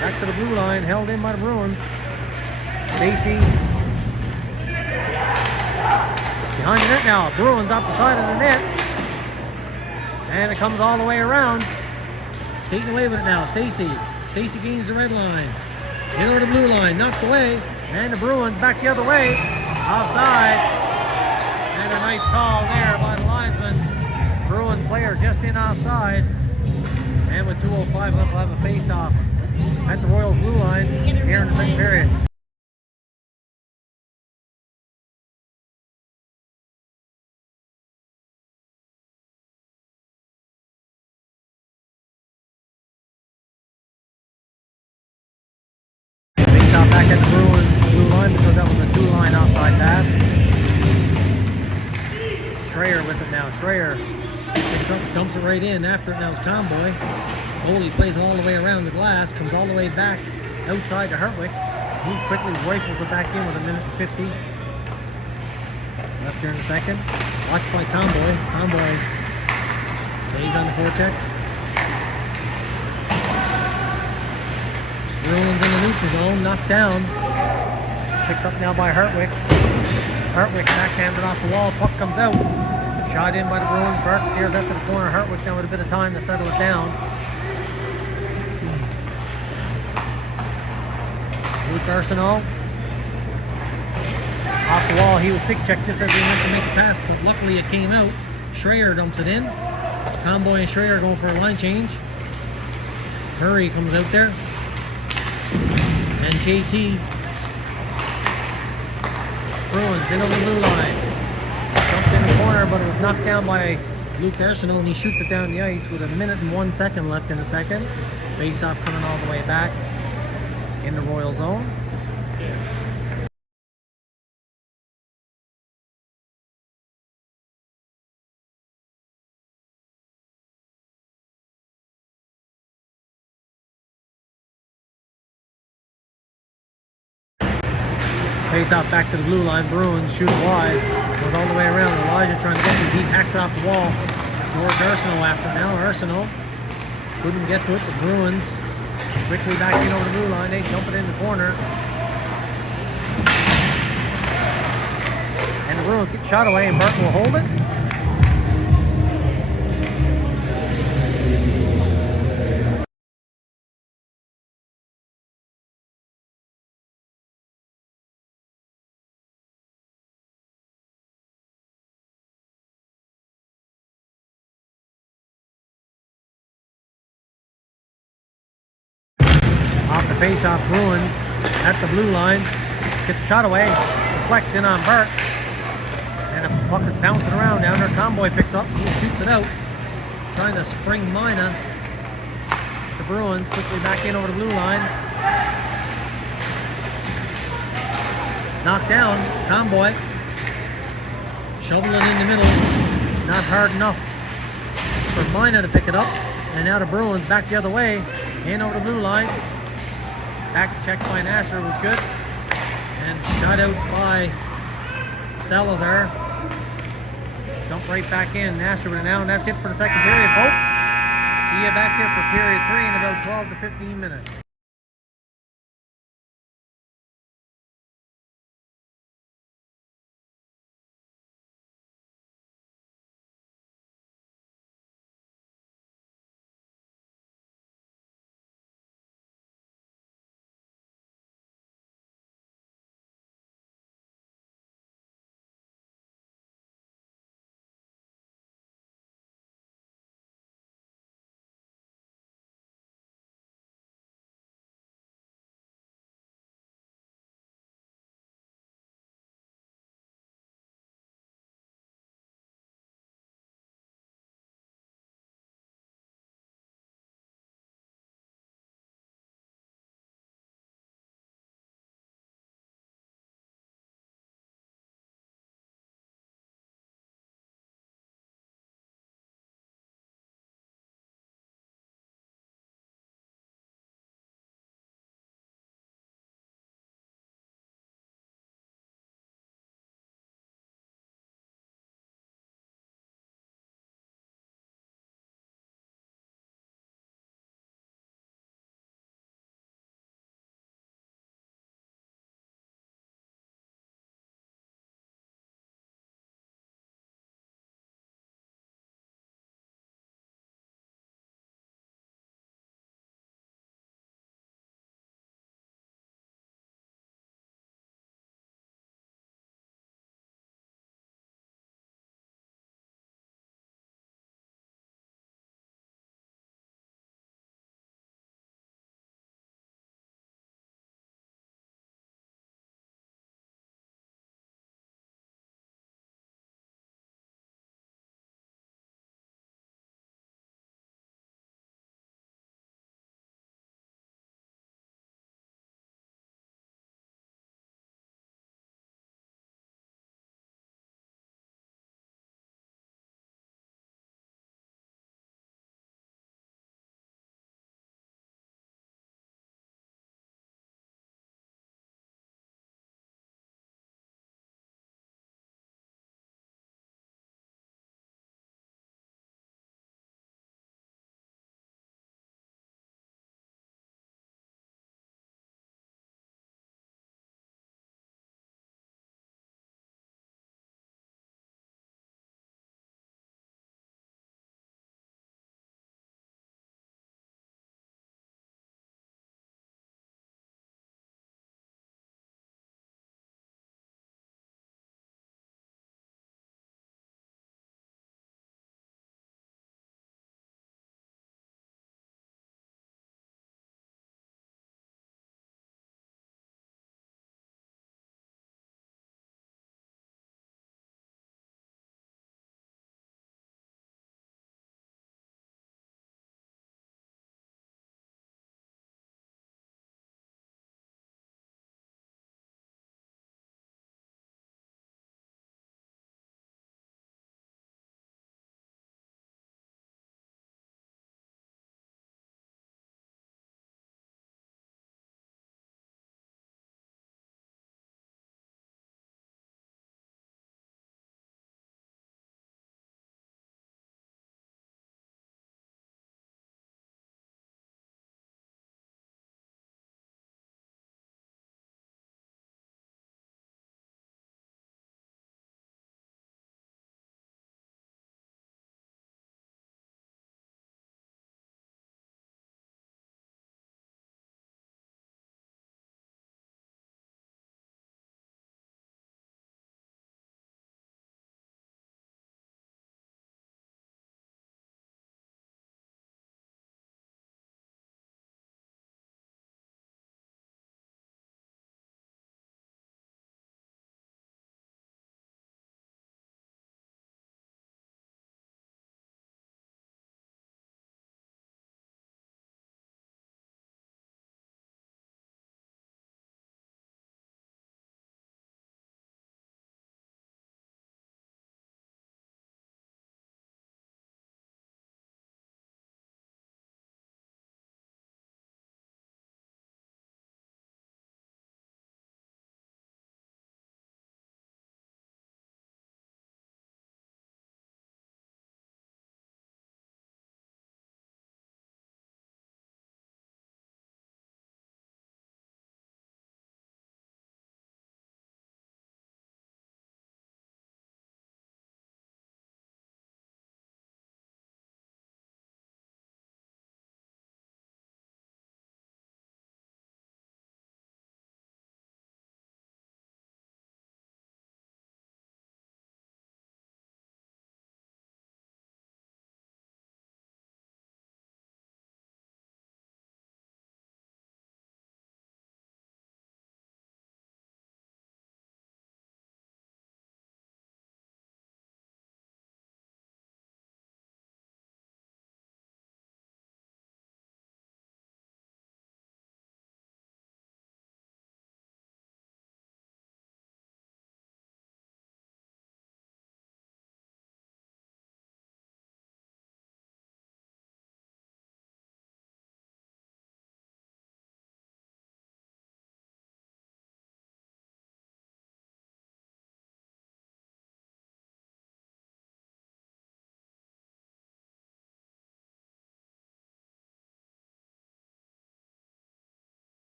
Back to the blue line. Held in by the Bruins. Stacy behind the net now. Bruins off the side of the net. And it comes all the way around. Skating away with it now. Stacy gains the red line. In over the blue line. Knocked away. And the Bruins back the other way. Offside. And a nice call there by the linesman. Bruins player just in offside. And with 2:05 left, we'll have a face-off at the Royals blue line here in the second period. Face-off back at the Bruins blue line because that was a two-line offside pass. Schreier with it now. Schreier picks up, dumps it right in. After it now is Comboy. Goalie plays it all the way around the glass, comes all the way back outside to Hartwick. He quickly rifles it back in with 1:50 left here in the second. Watched by Comboy. Comboy stays on the forecheck. Bruins in the neutral zone, knocked down. Picked up now by Hartwick. Hartwick backhands it off the wall, puck comes out. Shot in by the Bruins. Bart steers out to the corner. Hartwick now with a bit of time to settle it down. Luke Arsenault. Off the wall, he was stick checked just as he went to make the pass, but luckily it came out. Schreier dumps it in. Comboy and Schreier going for a line change. Hurry comes out there. And JT. Bruins in over the blue line. Jumped in the corner, but it was knocked down by Luke Arsenault, and he shoots it down the ice with 1:01 left in the second. Face-off coming all the way back in the Royal zone. Face off back to the blue line. Bruins shoot it wide. Goes all the way around. Elijah trying to get to it. He hacks it off the wall. George Arsenault after now. Arsenault couldn't get to it. The Bruins quickly back in over the blue line. They dump it in the corner. And the Bruins get shot away, and Burton will hold it. Off the face-off, Bruins at the blue line. Gets shot away. Deflects in on Burt. And the puck is bouncing around down there. Comboy picks up. He shoots it out. Trying to spring Mina. The Bruins quickly back in over the blue line. Knocked down. Comboy. Shovel it in the middle. Not hard enough for Mina to pick it up. And now the Bruins back the other way. In over the blue line. Back check by Nasser was good. And shot out by Salazar. Dump right back in. Nasser with it now. And that's it for the second period, folks. See you back here for period 3 in about 12 to 15 minutes.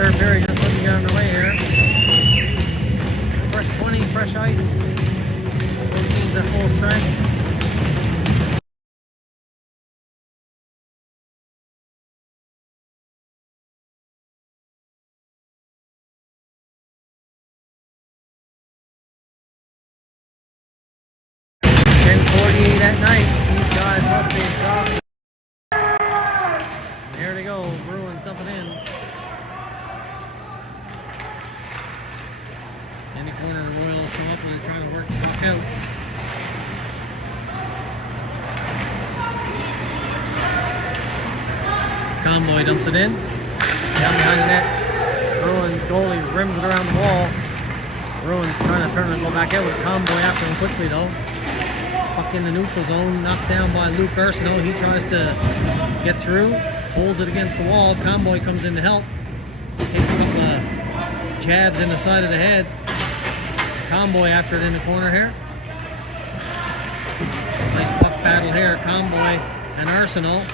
third period just looking on the way here. Fresh 20, fresh ice. Both teams at full strength. That night, these guys must be exhausted. There they go, Bruins dumping in. In the corner, the Royals come up and they're trying to work the puck out. Convoy dumps it in. Down behind the net. Bruins goalie rims it around the wall. Bruins trying to turn it and go back out with Convoy after him quickly though. Puck in the neutral zone, knocked down by Luke Arsenault. He tries to get through, holds it against the wall. Convoy comes in to help. Takes a couple of jabs in the side of the head. Convoy after it in the corner here. Nice puck battle here. Convoy and Arsenault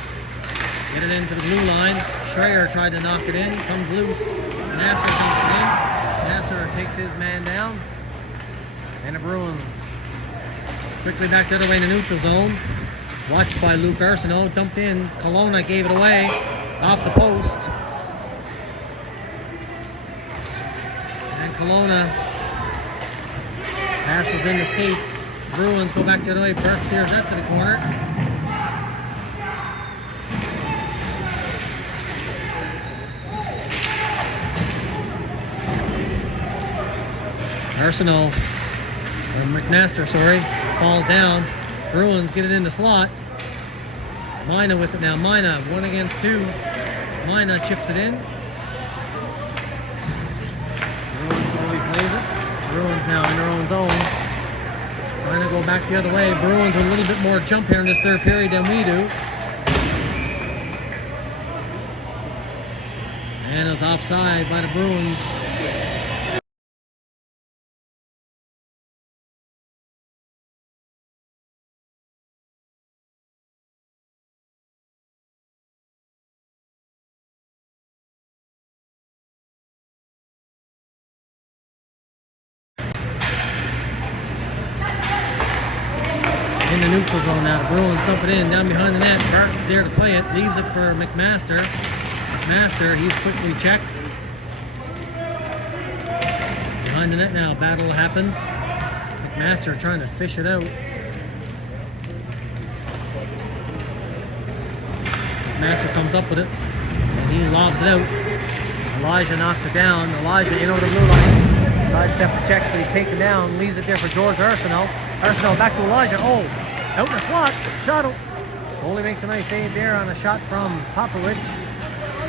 get it into the blue line. Schreier tried to knock it in, comes loose. Nasser comes in. Nasser takes his man down. And the Bruins quickly back the other way in the neutral zone. Watched by Luke Arsenault. Dumped in. Kelowna gave it away. Off the post. And Kelowna. Pass was in the skates. Bruins go back the other way. Burke steers that to the corner. Arsenault. Or McMaster, sorry. Falls down. Bruins get it in the slot. Mina with it now. Mina, 1 against 2. Mina chips it in. Bruins goalie plays it. Bruins now in their own zone. Trying to go back the other way. Bruins with a little bit more jump here in this third period than we do. And it's offside by the Bruins. In the neutral zone now, the Bruins dump it in, down behind the net. Barton's there to play it, leaves it for McMaster. McMaster, he's quickly checked. Behind the net now, battle happens. McMaster trying to fish it out. McMaster comes up with it, and he lobs it out. Elijah knocks it down. Elijah in over the blue line. Sidestep the check, but he's taken down. Leaves it there for George Arsenault. Arsenault back to Elijah. Oh, out in the slot. Shot. Goalie makes a nice save there on a shot from Popovich.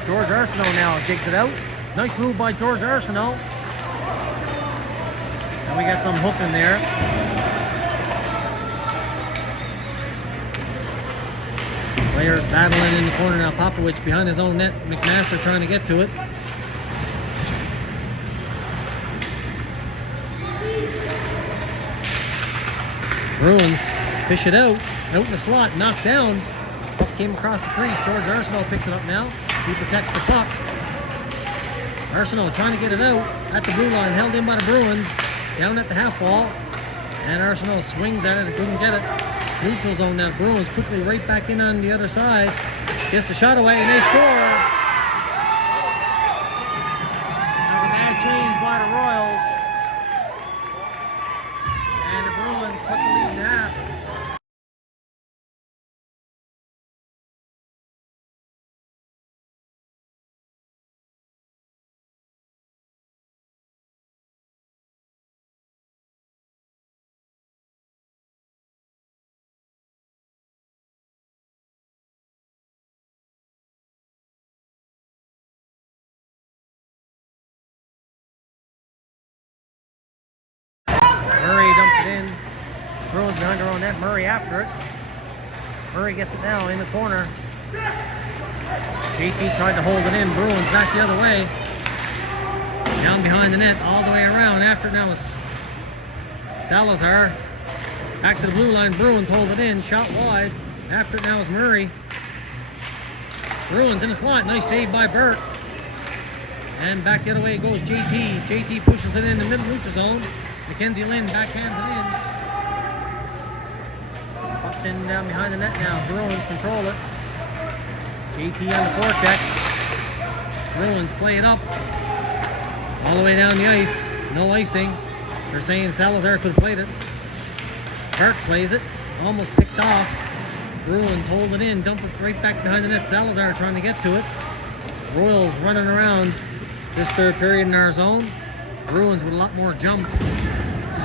George Arsenault now digs it out. Nice move by George Arsenault. And we got some hook in there. Players battling in the corner now. Popovich behind his own net. McMaster trying to get to it. Bruins fish it out in the slot, knocked down. Puck came across the crease. George Arsenault picks it up now. He protects the puck. Arsenault trying to get it out at the blue line, held in by the Bruins, down at the half wall. And Arsenault swings at it, couldn't get it. Neutral zone now. Bruins quickly right back in on the other side. Gets the shot away and they score. There's a bad change by the Royals. And the Bruins put the lead in half. Murray dumps it in. Bruins behind their own net. Murray after it. Murray gets it now in the corner. JT tried to hold it in. Bruins back the other way. Down behind the net, all the way around. After it now is Salazar. Back to the blue line. Bruins hold it in. Shot wide. After it now is Murray. Bruins in the slot. Nice save by Burt. And back the other way goes JT. JT pushes it in the middle neutral zone. Mackenzie Lynn backhands it in. Puck's in down behind the net now. Bruins control it. JT on the forecheck. Bruins play it up. All the way down the ice. No icing. They're saying Salazar could have played it. Hart plays it. Almost picked off. Bruins hold it in. Dump it right back behind the net. Salazar trying to get to it. Royals running around this third period in our zone. Bruins with a lot more jump.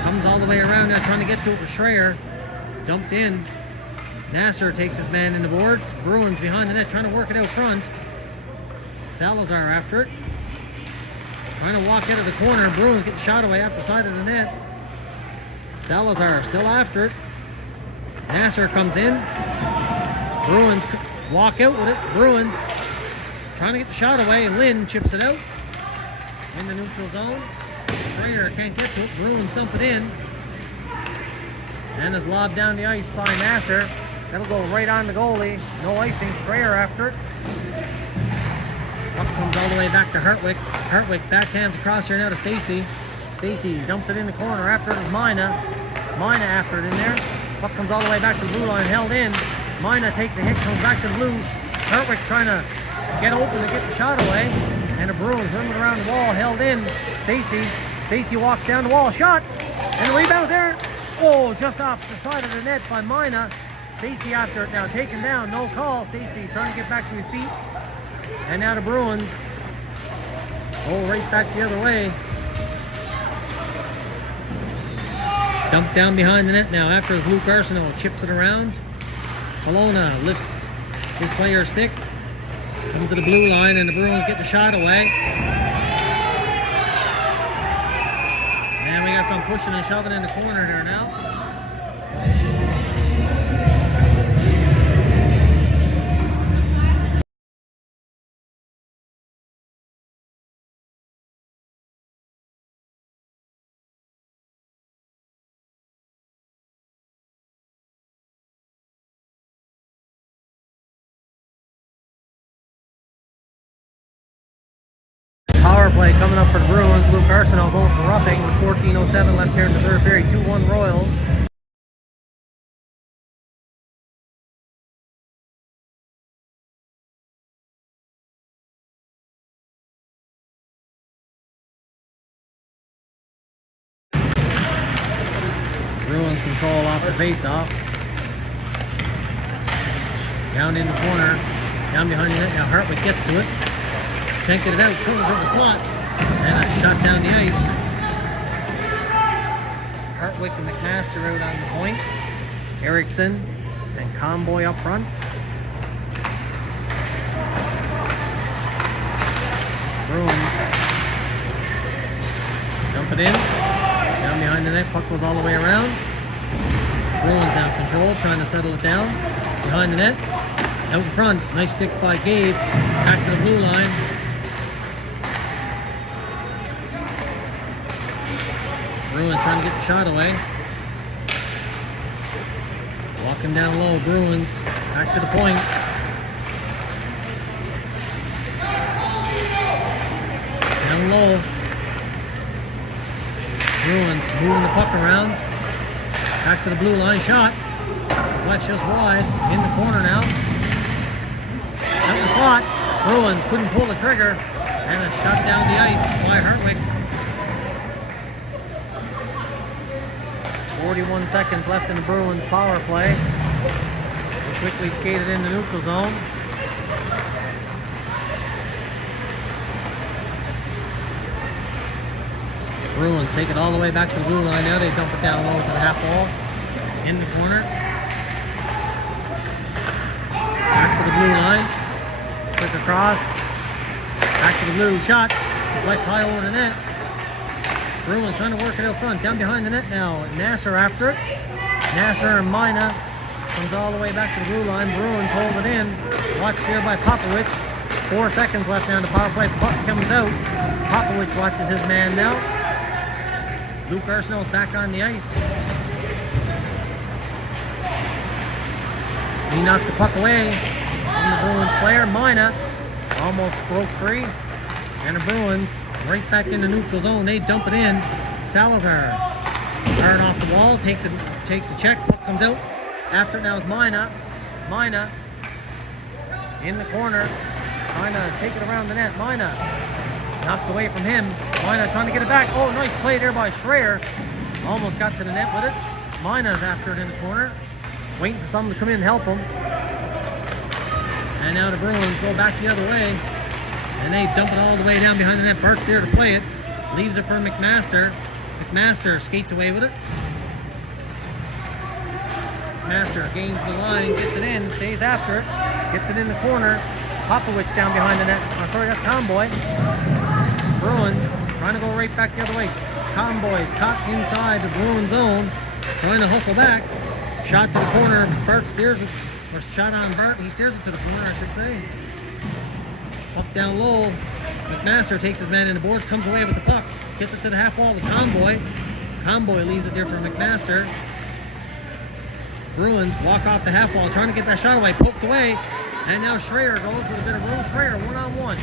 Comes all the way around now trying to get to it with Schreier. Dumped in. Nasser takes his man in the boards. Bruins behind the net trying to work it out front. Salazar after it. Trying to walk out of the corner. Bruins get the shot away off the side of the net. Salazar still after it. Nasser comes in. Bruins walk out with it. Bruins trying to get the shot away. Lynn chips it out in the neutral zone. Schreier can't get to it. Bruins dump it in. And is lobbed down the ice by Nasser. That'll go right on the goalie. No icing. Schreier after it. Puck comes all the way back to Hartwick. Hartwick backhands across here now to Stacy. Stacy dumps it in the corner. After it is Mina. Mina after it in there. Puck comes all the way back to the blue line. Held in. Mina takes a hit. Comes back to the blue. Hartwick trying to get open to get the shot away. And the Bruins running around the wall. Held in. Stacy. Stacy walks down the wall. Shot. And the rebound there. Oh, just off the side of the net by Mina. Stacy after it now. Taken down. No call. Stacy trying to get back to his feet. And now the Bruins go right back the other way. Dumped down behind the net now after his Luke Arsenault chips it around. Kelowna lifts his player's stick. Comes to the blue line and the Bruins get the shot away. And we got some pushing and shoving in the corner there now. Power play coming up for the Bruins. Luke Arsenault going for roughing with 14:07 left here in the third period. 2-1 Royals. Bruins control off the face-off. Down in the corner. Down behind the net. Now Hartwick gets to it. Can't get it out, comes in the slot, and a shot down the ice. Hartwick and McMaster out on the point. Erickson and Comboy up front. Bruins dump it in. Down behind the net, puck goes all the way around. Bruins now control, trying to settle it down. Behind the net, out in front, nice stick by Gabe. Back to the blue line. Bruins trying to get the shot away. Walking down low, Bruins back to the point. Down low. Bruins moving the puck around. Back to the blue line, shot. Deflects just wide, in the corner now. Out the slot. Bruins couldn't pull the trigger. And a shot down the ice by Hartwick. 41 seconds left in the Bruins power play. They quickly skated in the neutral zone. Bruins take it all the way back to the blue line now. They dump it down low to the half wall. In the corner. Back to the blue line. Quick across. Back to the blue. Shot. Deflects high over the net. Bruins trying to work it out front. Down behind the net now. Nasser after it. Nasser and Mina comes all the way back to the blue line. Bruins hold it in. Watched here by Popovich. 4 seconds left now in the power play. Puck comes out. Popovich watches his man now. Luke Arsenault's back on the ice. He knocks the puck away from the Bruins player. Mina almost broke free. And the Bruins right back in the neutral zone. They dump it in. Salazar hard off the wall, takes a check, puck comes out. After it now is Mina. Mina in the corner, trying to take it around the net. Mina knocked away from him. Mina trying to get it back. Oh, nice play there by Schreier. Almost got to the net with it. Mina's after it in the corner, waiting for someone to come in and help him. And now the Bruins go back the other way, and they dump it all the way down behind the net. Burt's there to play it. Leaves it for McMaster. McMaster skates away with it. McMaster gains the line, gets it in, stays after it, gets it in the corner. Popovich down behind the net. Oh, sorry, that's Comboy. Bruins trying to go right back the other way. Comboy's caught inside the Bruins zone, trying to hustle back. Shot to the corner. Burt steers it, or shot on Burt. He steers it to the corner, I should say. Puck down low. McMaster takes his man in the boards, comes away with the puck, gets it to the half wall to Comboy. Comboy leaves it there for McMaster. Bruins walk off the half wall, trying to get that shot away, poked away, and now Schreier goes with a bit of room. Schreier one-on-one.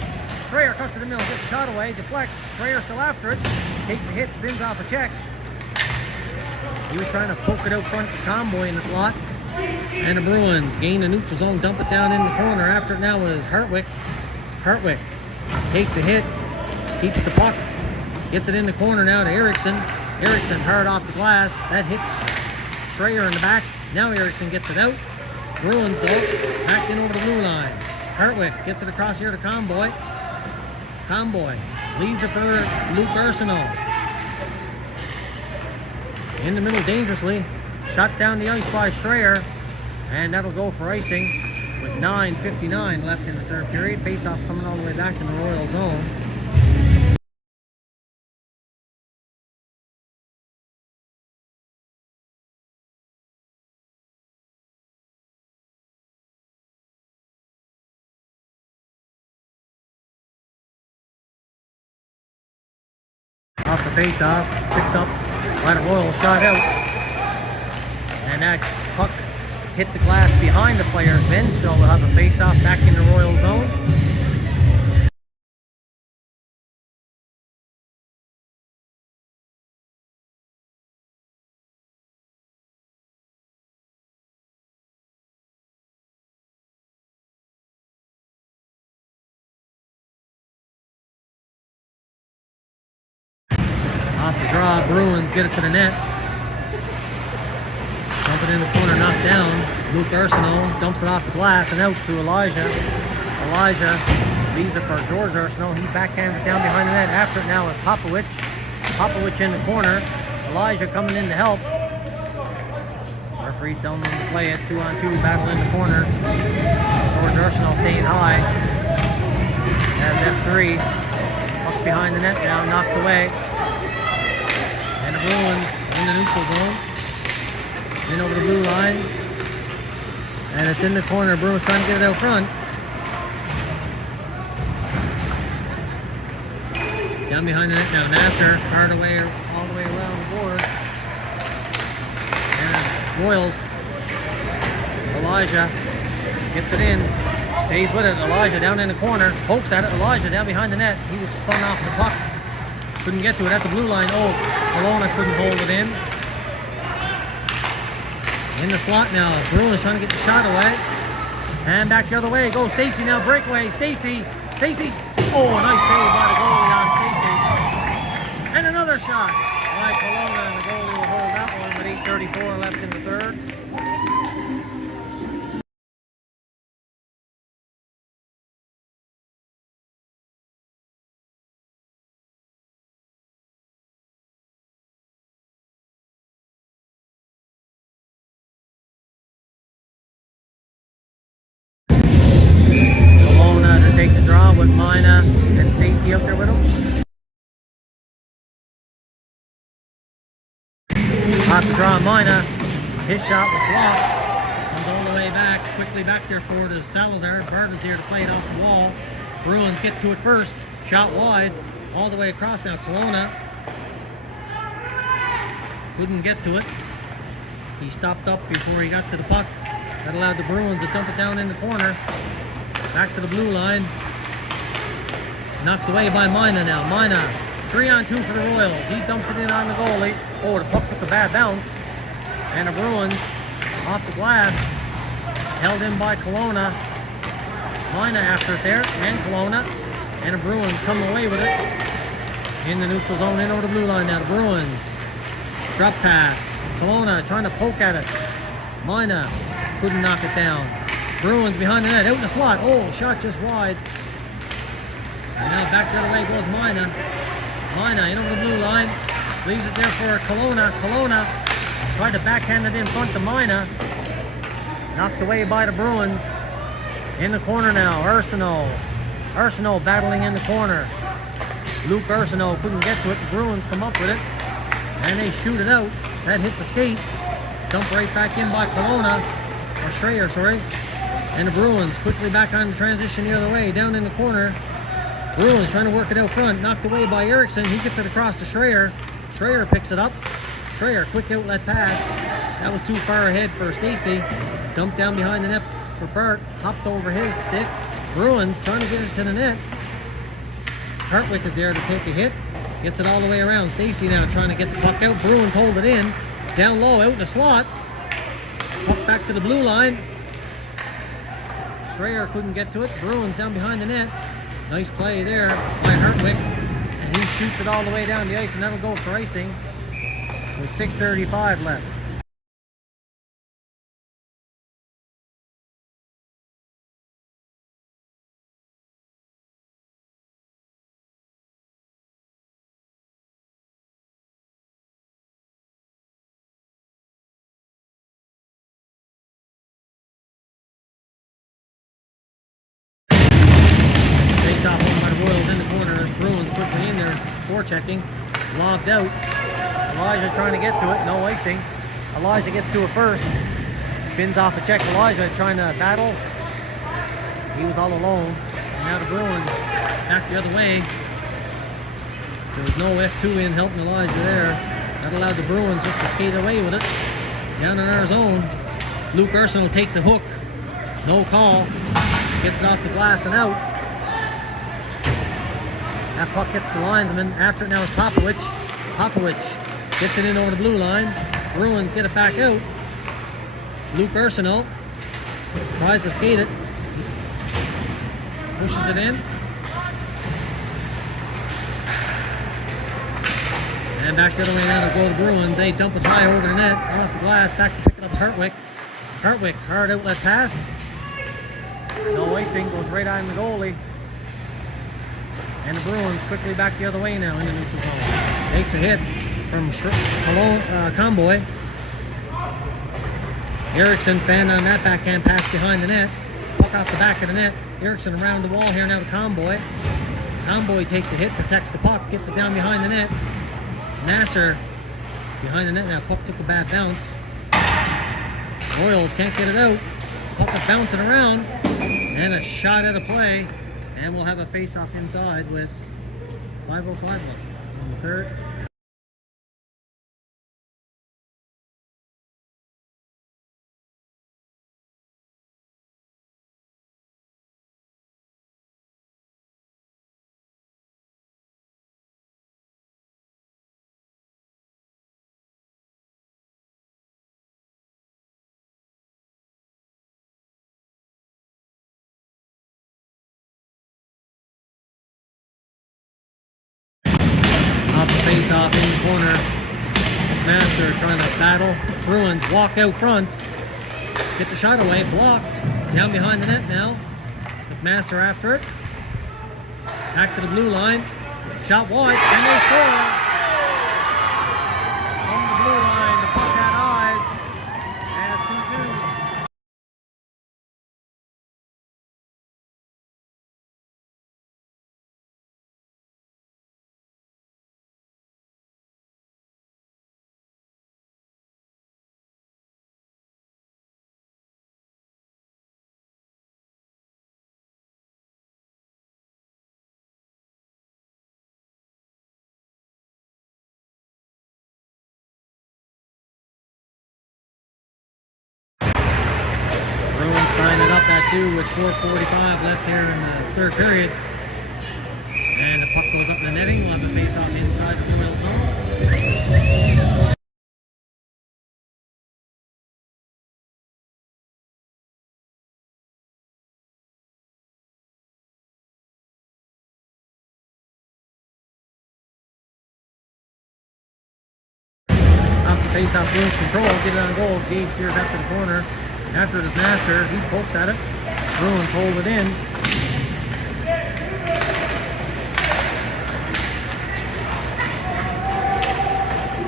Schreier cuts to the middle, gets shot away, deflects. Schreier still after it, takes a hit, spins off a check. He was trying to poke it out front to Comboy in the slot. And the Bruins gain the neutral zone, dump it down in the corner. After it now is Hartwick. Hartwick takes a hit, keeps the puck, gets it in the corner now to Eriksson. Eriksson hard off the glass. That hits Schreier in the back. Now Eriksson gets it out. Bruins though, back in over the blue line. Hartwick gets it across here to Comboy. Comboy leaves it for Luke Arsenault. In the middle dangerously. Shot down the ice by Schreier. And that'll go for icing with 9:59 left in the third period. Face-off coming all the way back in the Royal zone. Off the face-off, picked up by the Royal, shot out. And that puck hit the glass behind the player's bench, so we'll have a face-off back in the Royal zone. Off the draw, Bruins get it to the net. Dump it in the corner, knocked down. Luke Arsenault dumps it off the glass and out to Elijah. Elijah leaves it for George Arsenault. He backhands it down behind the net. After it now is Popovich. Popovich in the corner. Elijah coming in to help. Referee's telling them to play it. 2-on-2 battle in the corner. George Arsenault staying high. Has F3. Puck behind the net now, knocked away. And the Bruins in the neutral zone. In over the blue line. And it's in the corner. Bruins trying to get it out front. Down behind the net now. Nasser hard away all the way around the boards. And Royals. Elijah gets it in. Stays with it. Elijah down in the corner. Pokes at it. Elijah down behind the net. He was spun off the puck. Couldn't get to it at the blue line. Oh, Kelowna couldn't hold it in. In the slot now. Bruins trying to get the shot away. And back the other way. Goes Stacy now. Breakaway. Stacy. Stacy. Oh, nice save by the goalie on Stacy. And another shot by Kelowna. And the goalie will hold that one with 8:34 left in the third. Take the draw with Mina and Stacy up there with him. Off the draw, Mina. His shot was blocked. Comes all the way back, quickly back there for to Salazar. Bird is here to play it off the wall. Bruins get to it first. Shot wide, all the way across now. Kelowna couldn't get to it. He stopped up before he got to the puck. That allowed the Bruins to dump it down in the corner. Back to the blue line. Knocked away by Mina now. Mina, 3-on-2 for the Royals. He dumps it in on the goalie. Oh, the puck took a bad bounce. And the Bruins off the glass. Held in by Kelowna. Mina after it there. And Kelowna. And the Bruins come away with it. In the neutral zone, in over the blue line now. The Bruins. Drop pass. Kelowna trying to poke at it. Mina couldn't knock it down. Bruins behind the net. Out in the slot. Oh, shot just wide. And now back the other way goes Mina. Mina in over the blue line. Leaves it there for Kelowna. Kelowna tried to backhand it in front to Mina. Knocked away by the Bruins. In the corner now, Arsenault. Arsenault battling in the corner. Luke Arsenault couldn't get to it. The Bruins come up with it. And they shoot it out. That hits the skate. Dump right back in by Kelowna. Or Schreier, sorry. And the Bruins quickly back on the transition the other way. Down in the corner. Bruins trying to work it out front. Knocked away by Eriksson. He gets it across to Schreier. Schreier picks it up. Schreier, quick outlet pass. That was too far ahead for Stacy. Dumped down behind the net for Burt. Hopped over his stick. Bruins trying to get it to the net. Hartwick is there to take a hit. Gets it all the way around. Stacy now trying to get the puck out. Bruins hold it in. Down low, out in the slot. Puck back to the blue line. Schreier couldn't get to it. Bruins down behind the net. Nice play there by Hartwick. And he shoots it all the way down the ice, and that'll go for icing with 6:35 left. Off home by the Royals in the corner. Bruins quickly in there, forechecking, lobbed out. Elijah trying to get to it, no icing. Elijah gets to it first, spins off a check. Elijah trying to battle. He was all alone. And now the Bruins back the other way. There was no F2 in helping Elijah there. That allowed the Bruins just to skate away with it. Down in our zone. Luke Arsenault takes a hook. No call. Gets it off the glass and out. That puck hits the linesman. After it now is Popovich. Popovich gets it in over the blue line. Bruins get it back out. Luke Arsenault tries to skate it. Pushes it in. And back the other way now to go to the Bruins. They dump it high over the net. Off the glass. Back to pick it up to Hartwick. Hartwick, hard outlet pass. No icing. Goes right on the goalie. And the Bruins quickly back the other way now in the neutral zone. Takes a hit from Comboy. Eriksson fanned on that backhand pass behind the net. Puck off the back of the net. Eriksson around the wall here now to Comboy. Comboy takes a hit, protects the puck, gets it down behind the net. Nasser behind the net now. Puck took a bad bounce. Royals can't get it out. Puck is bouncing around. And a shot at a play. And we'll have a face-off inside with 5:05 left on the third. Face off in the corner. Master trying to battle. Bruins walk out front. Get the shot away. Blocked. Down behind the net now. McMaster after it. Back to the blue line. Shot wide. And they score. On the blue line. The puck had eyes. And it's 2-2. Bruins tying it up at 2 with 4:45 left here in the third period. And the puck goes up in the netting. We'll have a face-off inside the Royal zone. Off the face-off, Bruins control, get it on goal. Gage steers out to the corner. After it is Nasser, he pokes at it. Bruins hold it in.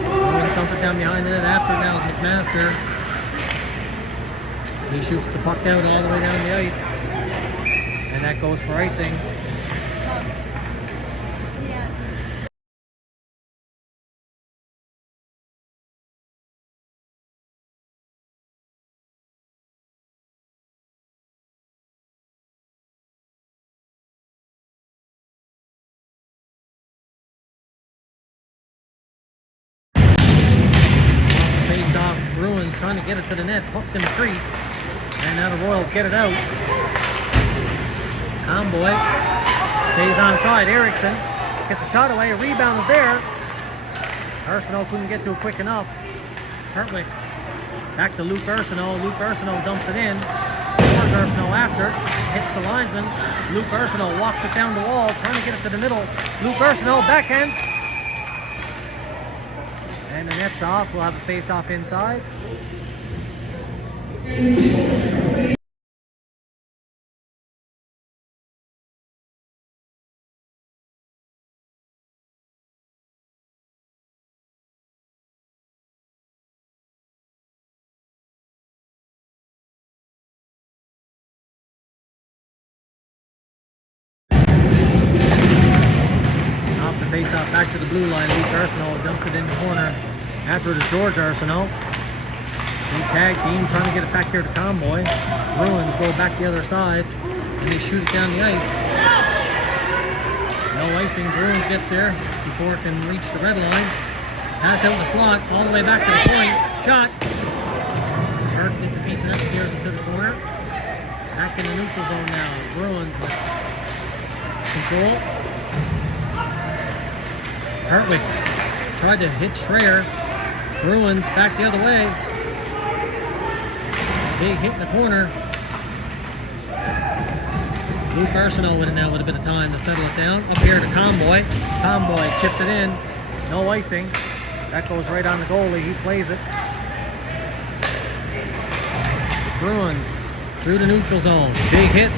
Bruins dump it down behind the net. After now is McMaster. He shoots the puck out all the way down the ice. And that goes for icing. Face-off, Bruins trying to get it to the net. Puck's in the crease. And now the Royals get it out. Comboy stays onside. Eriksson gets a shot away. A rebound is there. Arsenault couldn't get to it quick enough. Hartwick back to Luke Arsenault. Luke Arsenault dumps it in. George Arsenault after it. Hits the linesman. Luke Arsenault walks it down the wall, trying to get it to the middle. Luke Arsenault backhand. And the net's off. We'll have a face-off inside. Off the face-off, back to the blue line. Luke Arsenault dumps it in the corner. After it is George Arsenault. He's tag team trying to get it back here to Comboy. Bruins go back the other side and they shoot it down the ice. No icing. Bruins get there before it can reach the red line. Pass out in the slot all the way back to the point. Shot. Hart gets a piece of it, steers it to the corner. Back in the neutral zone now. Bruins with control. Hartwick tried to hit Schreier. Bruins back the other way. Big hit in the corner. Luke Arsenault with it now with a bit of time to settle it down. Up here to Comboy. Comboy chipped it in. No icing. That goes right on the goalie. He plays it. Bruins through the neutral zone. Big hit.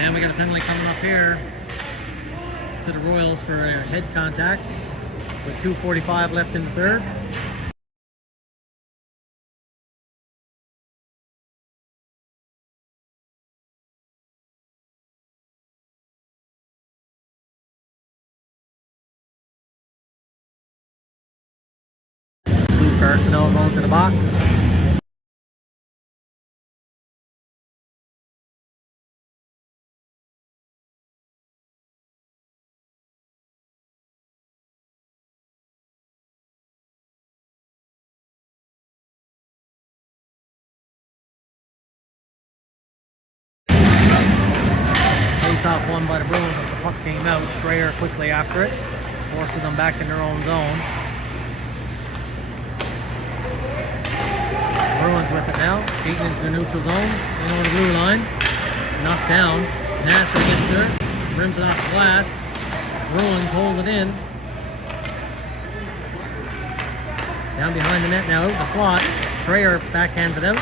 And we got a penalty coming up here to the Royals for a head contact with 2:45 left in the third. Luke Arsenault going to the box. Off one by the Bruins, but the puck came out. Schreier quickly after it, forcing them back in their own zone. Bruins with it now, skating into the neutral zone, in on the blue line, knocked down. Nasser gets to it, rims it off the glass. Bruins hold it in. Down behind the net now, out the slot. Schreier backhands it out.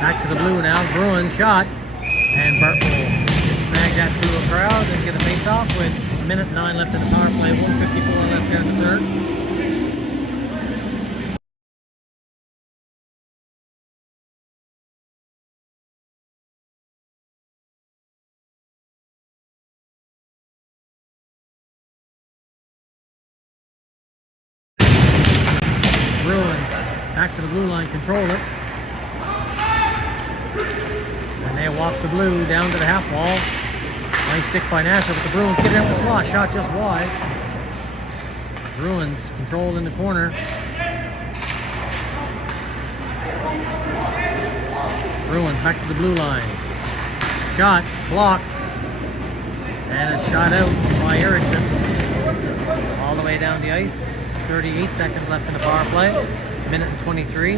Back to the blue now. Bruins shot. And Bart will snag that through a crowd and get a face-off with 1:09 left in the power play. 1:54 left here in the third. Bruins back to the blue line, control it. And they walk the blue down to the half wall. Nice stick by Nasser, but the Bruins get it out the slot. Shot just wide. Bruins controlled in the corner. Bruins back to the blue line. Shot blocked. And a shot out by Eriksson. All the way down the ice. 38 seconds left in the power play. Minute and 23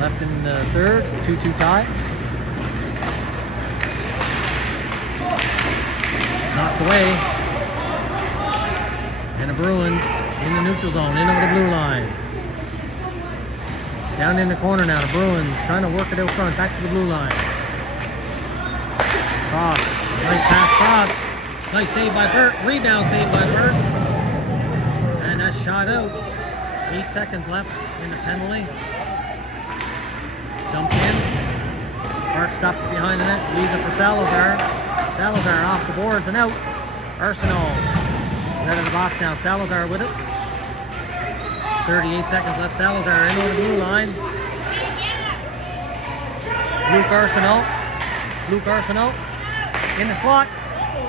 left in the third. 2-2 tie. Knocked away. And the Bruins in the neutral zone, in over the blue line. Down in the corner now, the Bruins trying to work it out front, back to the blue line. Cross, nice pass, cross. Nice save by Burt, rebound save by Burt. And that's shot out. 8 seconds left in the penalty. Dumped in. Burt stops it behind the net, leaves it for Salazar. Salazar off the boards and out. Arsenault out of the box now. Salazar with it. 38 seconds left. Salazar in over the blue line. Luke Arsenault in the slot.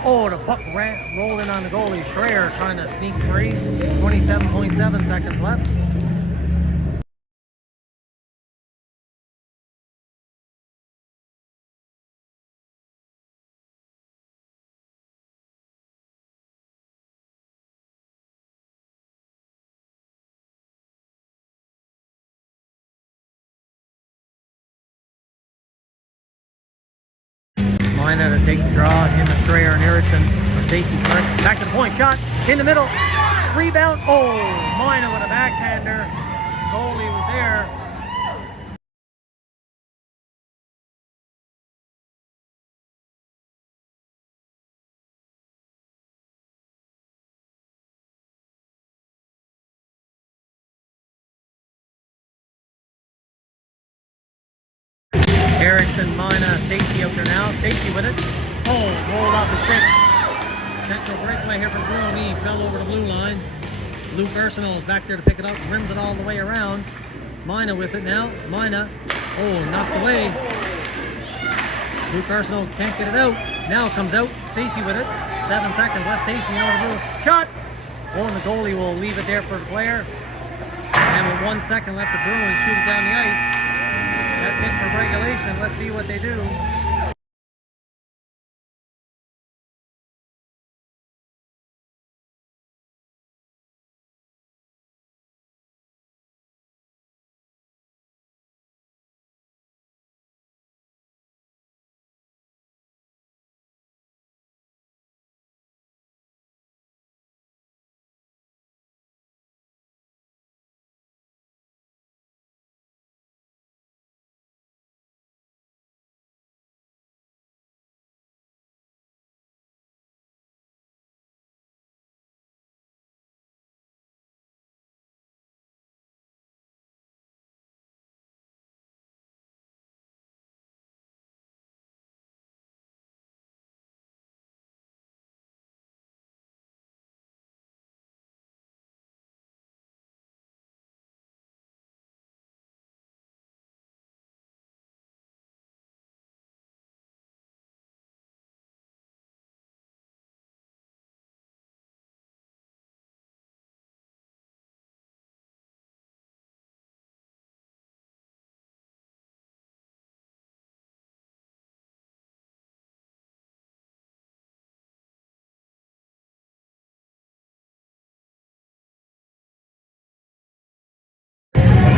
Oh, the puck rolled in on the goalie. Schreier trying to sneak free. 27.7 seconds left. Minor to take the draw, him and Schreier and Eriksson, or Stacey, sorry. Back to the point, shot, in the middle, rebound, oh, Minor with a backhander, goalie was there. Eriksson, Mina, Stacey out there now. Stacey with it. Oh, rolled off his stick. Potential breakaway here from Bruin. He fell over the blue line. Luke Arsenault is back there to pick it up. Rims it all the way around. Mina with it now. Mina. Oh, knocked away. Luke Arsenault can't get it out. Now it comes out. Stacey with it. 7 seconds left. Stacey over the blue. Shot. Oh, and the goalie will leave it there for the player. And with 1 second left, the Bruins shoot it down the ice. That's it for regulation. Let's see what they do.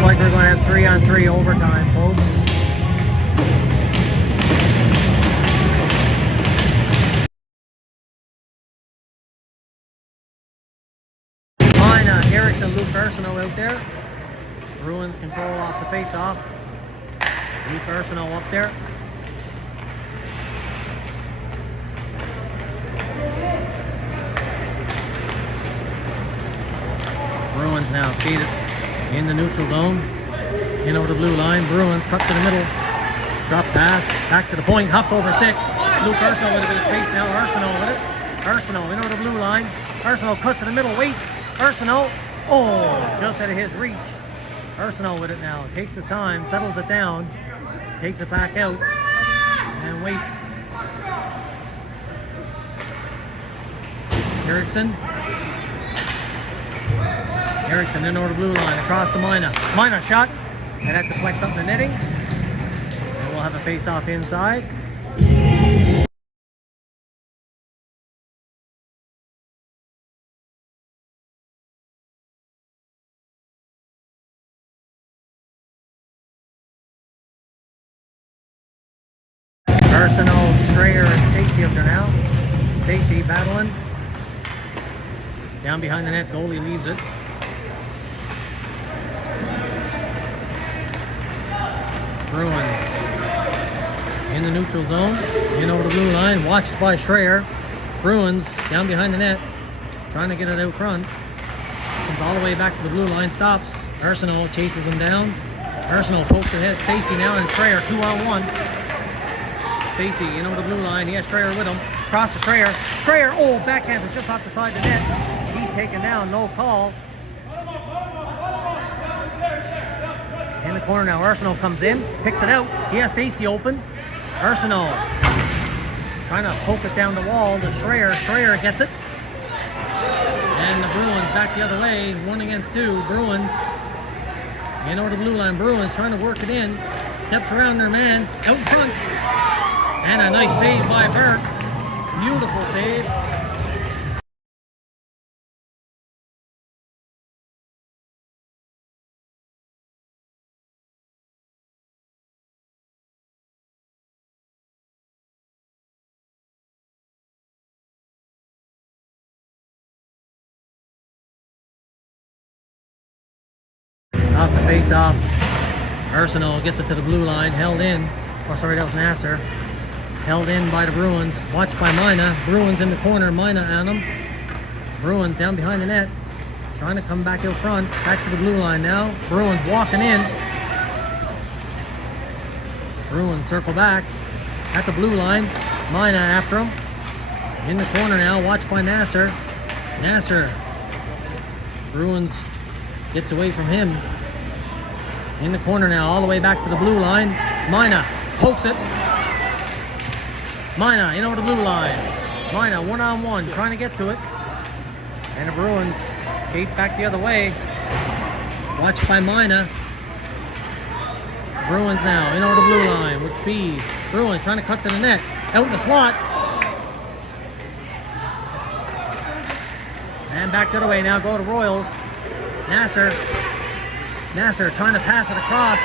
Looks like we're going to have 3-on-3 overtime, folks. Mina, Eriksson, Luke Arsenault out there. Bruins control off the face-off. Luke Arsenault up there. Bruins now skated in the neutral zone. In over the blue line. Bruins cut to the middle. Drop pass. Back to the point. Hops over stick. Luke Arsenault with a bit of space now. Arsenault with it. Arsenault in over the blue line. Arsenault cuts to the middle. Waits. Arsenault. Oh, just out of his reach. Arsenault with it now. Takes his time, settles it down, takes it back out, and waits. Erickson. Erickson in over the blue line, across to Mina. Mina shot, and that deflects up the netting. And we'll have a face-off inside. Arsenault, Schreier, and Stacy up there now. Stacy battling. Down behind the net, goalie leaves it. Bruins in the neutral zone, in over the blue line, watched by Schreier. Bruins down behind the net, trying to get it out front. Comes all the way back to the blue line, stops. Arsenault chases him down. Arsenault pokes ahead. Stacy now and Schreier 2-on-1. Stacy in over the blue line. He has Schreier with him. Cross to Schreier. Schreier, oh, backhands just off the side of the net. He's taken down, no call. In the corner now, Arsenault comes in, picks it out. He has Stacy open. Arsenault trying to poke it down the wall to Schreier. Schreier gets it. And the Bruins back the other way, 1-against-2. Bruins in over the blue line. Bruins trying to work it in. Steps around their man, out in front. And a nice save by Burt. Beautiful save. Off the face-off, Arsenault gets it to the blue line, held in. Oh, sorry, that was Nasser. Held in by the Bruins, watched by Mina. Bruins in the corner, Mina on him. Bruins down behind the net, trying to come back out front. Back to the blue line now. Bruins walking in. Bruins circle back at the blue line. Mina after him. In the corner now, watched by Nasser. Nasser. Bruins gets away from him. In the corner now, all the way back to the blue line. Mina pokes it. Mina in over the blue line. Mina 1-on-1, trying to get to it. And the Bruins skate back the other way. Watched by Mina. Bruins now in over the blue line with speed. Bruins trying to cut to the net. Out in the slot. And back the other way now, go to Royals. Nasser trying to pass it across.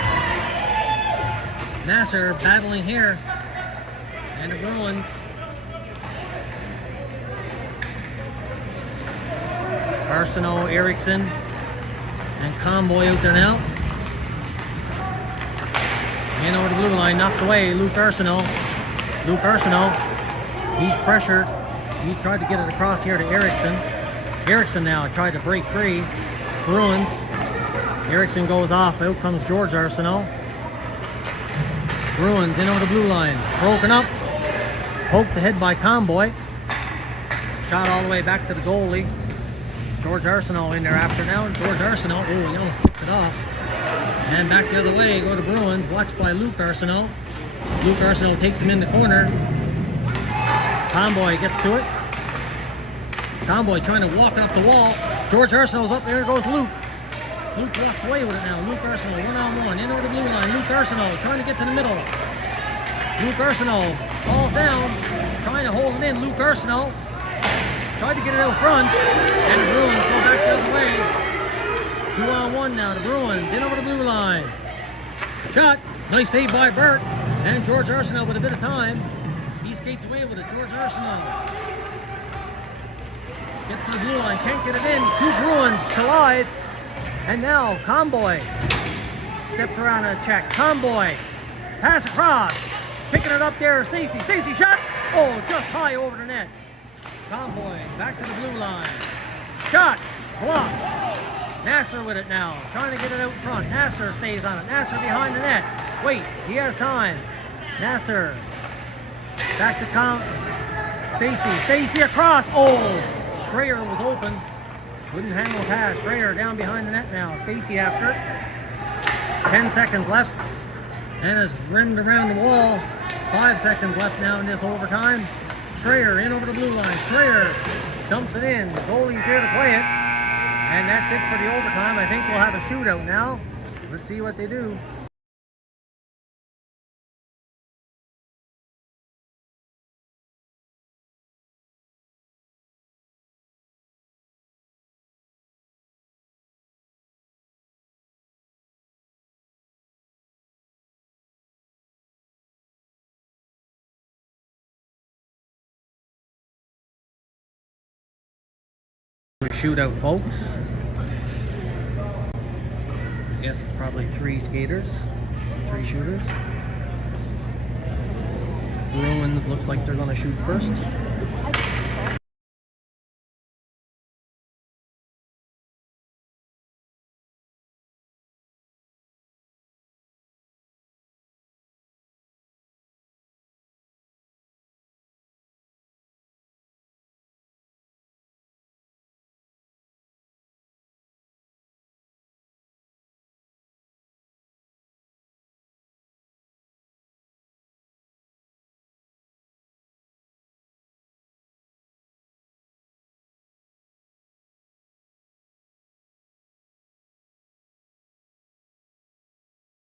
Nasser battling here. And the Bruins Arsenault, Erickson, and Comboy out there now. In over the blue line, knocked away. Luke Arsenault, he's pressured. He tried to get it across here to Erickson. Erickson now tried to break free. Bruins. Erickson goes off. Out comes George Arsenault. Bruins in over the blue line. Broken up. Poked ahead by Comboy. Shot all the way back to the goalie. George Arsenault in there after now. George Arsenault, oh, he almost picked it off. And back the other way, go to Bruins. Watched by Luke Arsenault. Luke Arsenault takes him in the corner. Comboy gets to it. Comboy trying to walk it up the wall. George Arsenault's up. There goes Luke. Luke walks away with it now. Luke Arsenault 1-on-1 in over the blue line. Luke Arsenault trying to get to the middle. Luke Arsenault falls down, trying to hold it in. Luke Arsenault tried to get it out front, and the Bruins go back the other way. 2-on-1 now. The Bruins in over the blue line. Shot. Nice save by Burt. And George Arsenault with a bit of time. He skates away with it. George Arsenault gets to the blue line. Can't get it in. Two Bruins collide. And now Comboy steps around a check. Comboy. Pass across. Picking it up there. Stacy. Stacy shot. Oh, just high over the net. Comboy back to the blue line. Shot. Blocked. Nasser with it now. Trying to get it out front. Nasser stays on it. Nasser behind the net. Waits. He has time. Nasser. Back to Stacy. Stacy across. Oh, Schreier was open. Couldn't handle a pass. Schreier down behind the net now. Stacy after it. 10 seconds left and has rimmed around the wall. 5 seconds left now in this overtime. Schreier in over the blue line. Schreier dumps it in. The goalie's there to play it. And that's it for the overtime. I think we'll have a shootout now. Let's see what they do. Shootout, folks. I guess it's probably 3 skaters, 3 shooters. Bruins looks like they're going to shoot first.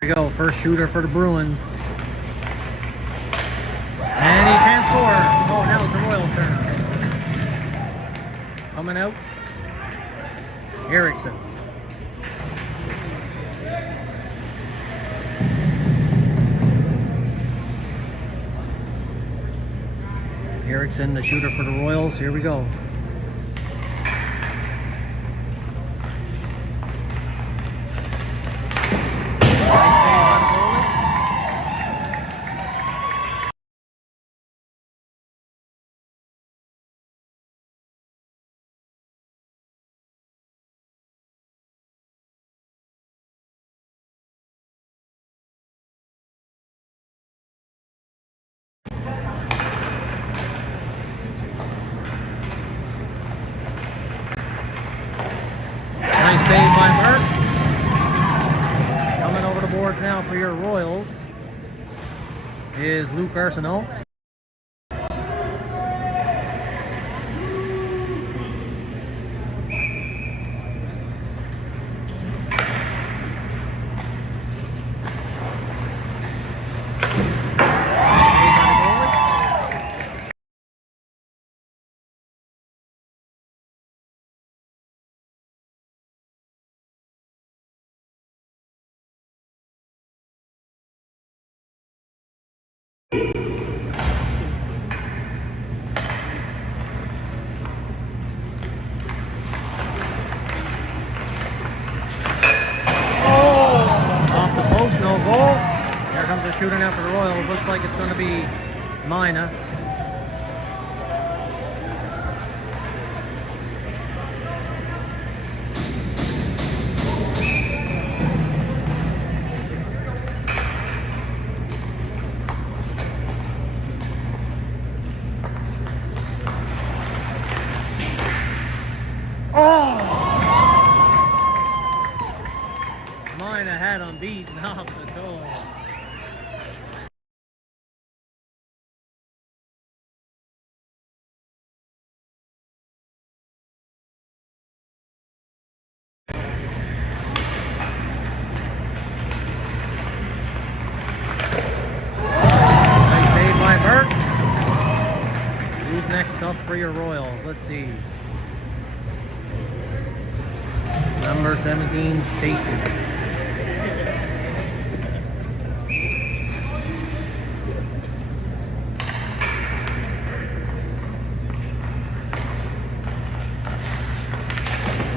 Here we go, first shooter for the Bruins. And he can't score. Oh, now it's the Royals' turn. Coming out, Eriksson. Eriksson, the shooter for the Royals. Here we go. Nice save by Mark. Coming over the boards now for your Royals is Luke Arsenault. No goal. Here comes the shooter now for the Royals. Looks like it's going to be Mina. Mina had him beaten off the goal. Nice save by Burke. Who's next up for your Royals? Let's see. Number 17, Stacy.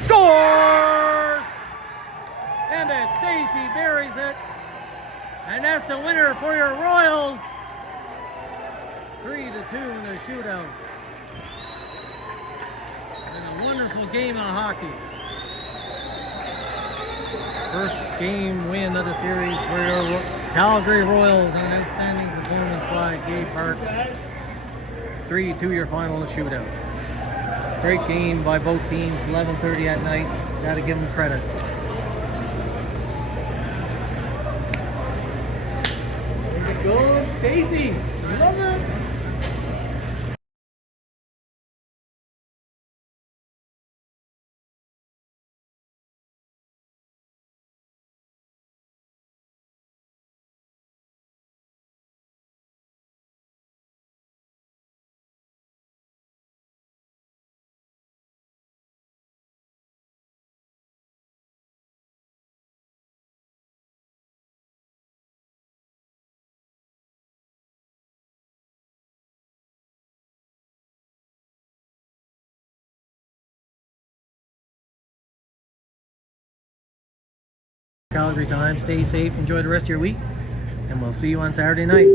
Scores! And then Stacy buries it. And that's the winner for your Royals. 3-2 in the shootout. And a wonderful game of hockey. First game win of the series for your Calgary Royals. An outstanding performance by Gabe Park. 3-2 your final shootout. Great game by both teams, 11:30 at night. Gotta give them credit. Go, Stacy. Love it. Calgary time. Stay safe. Enjoy the rest of your week. And we'll see you on Saturday night.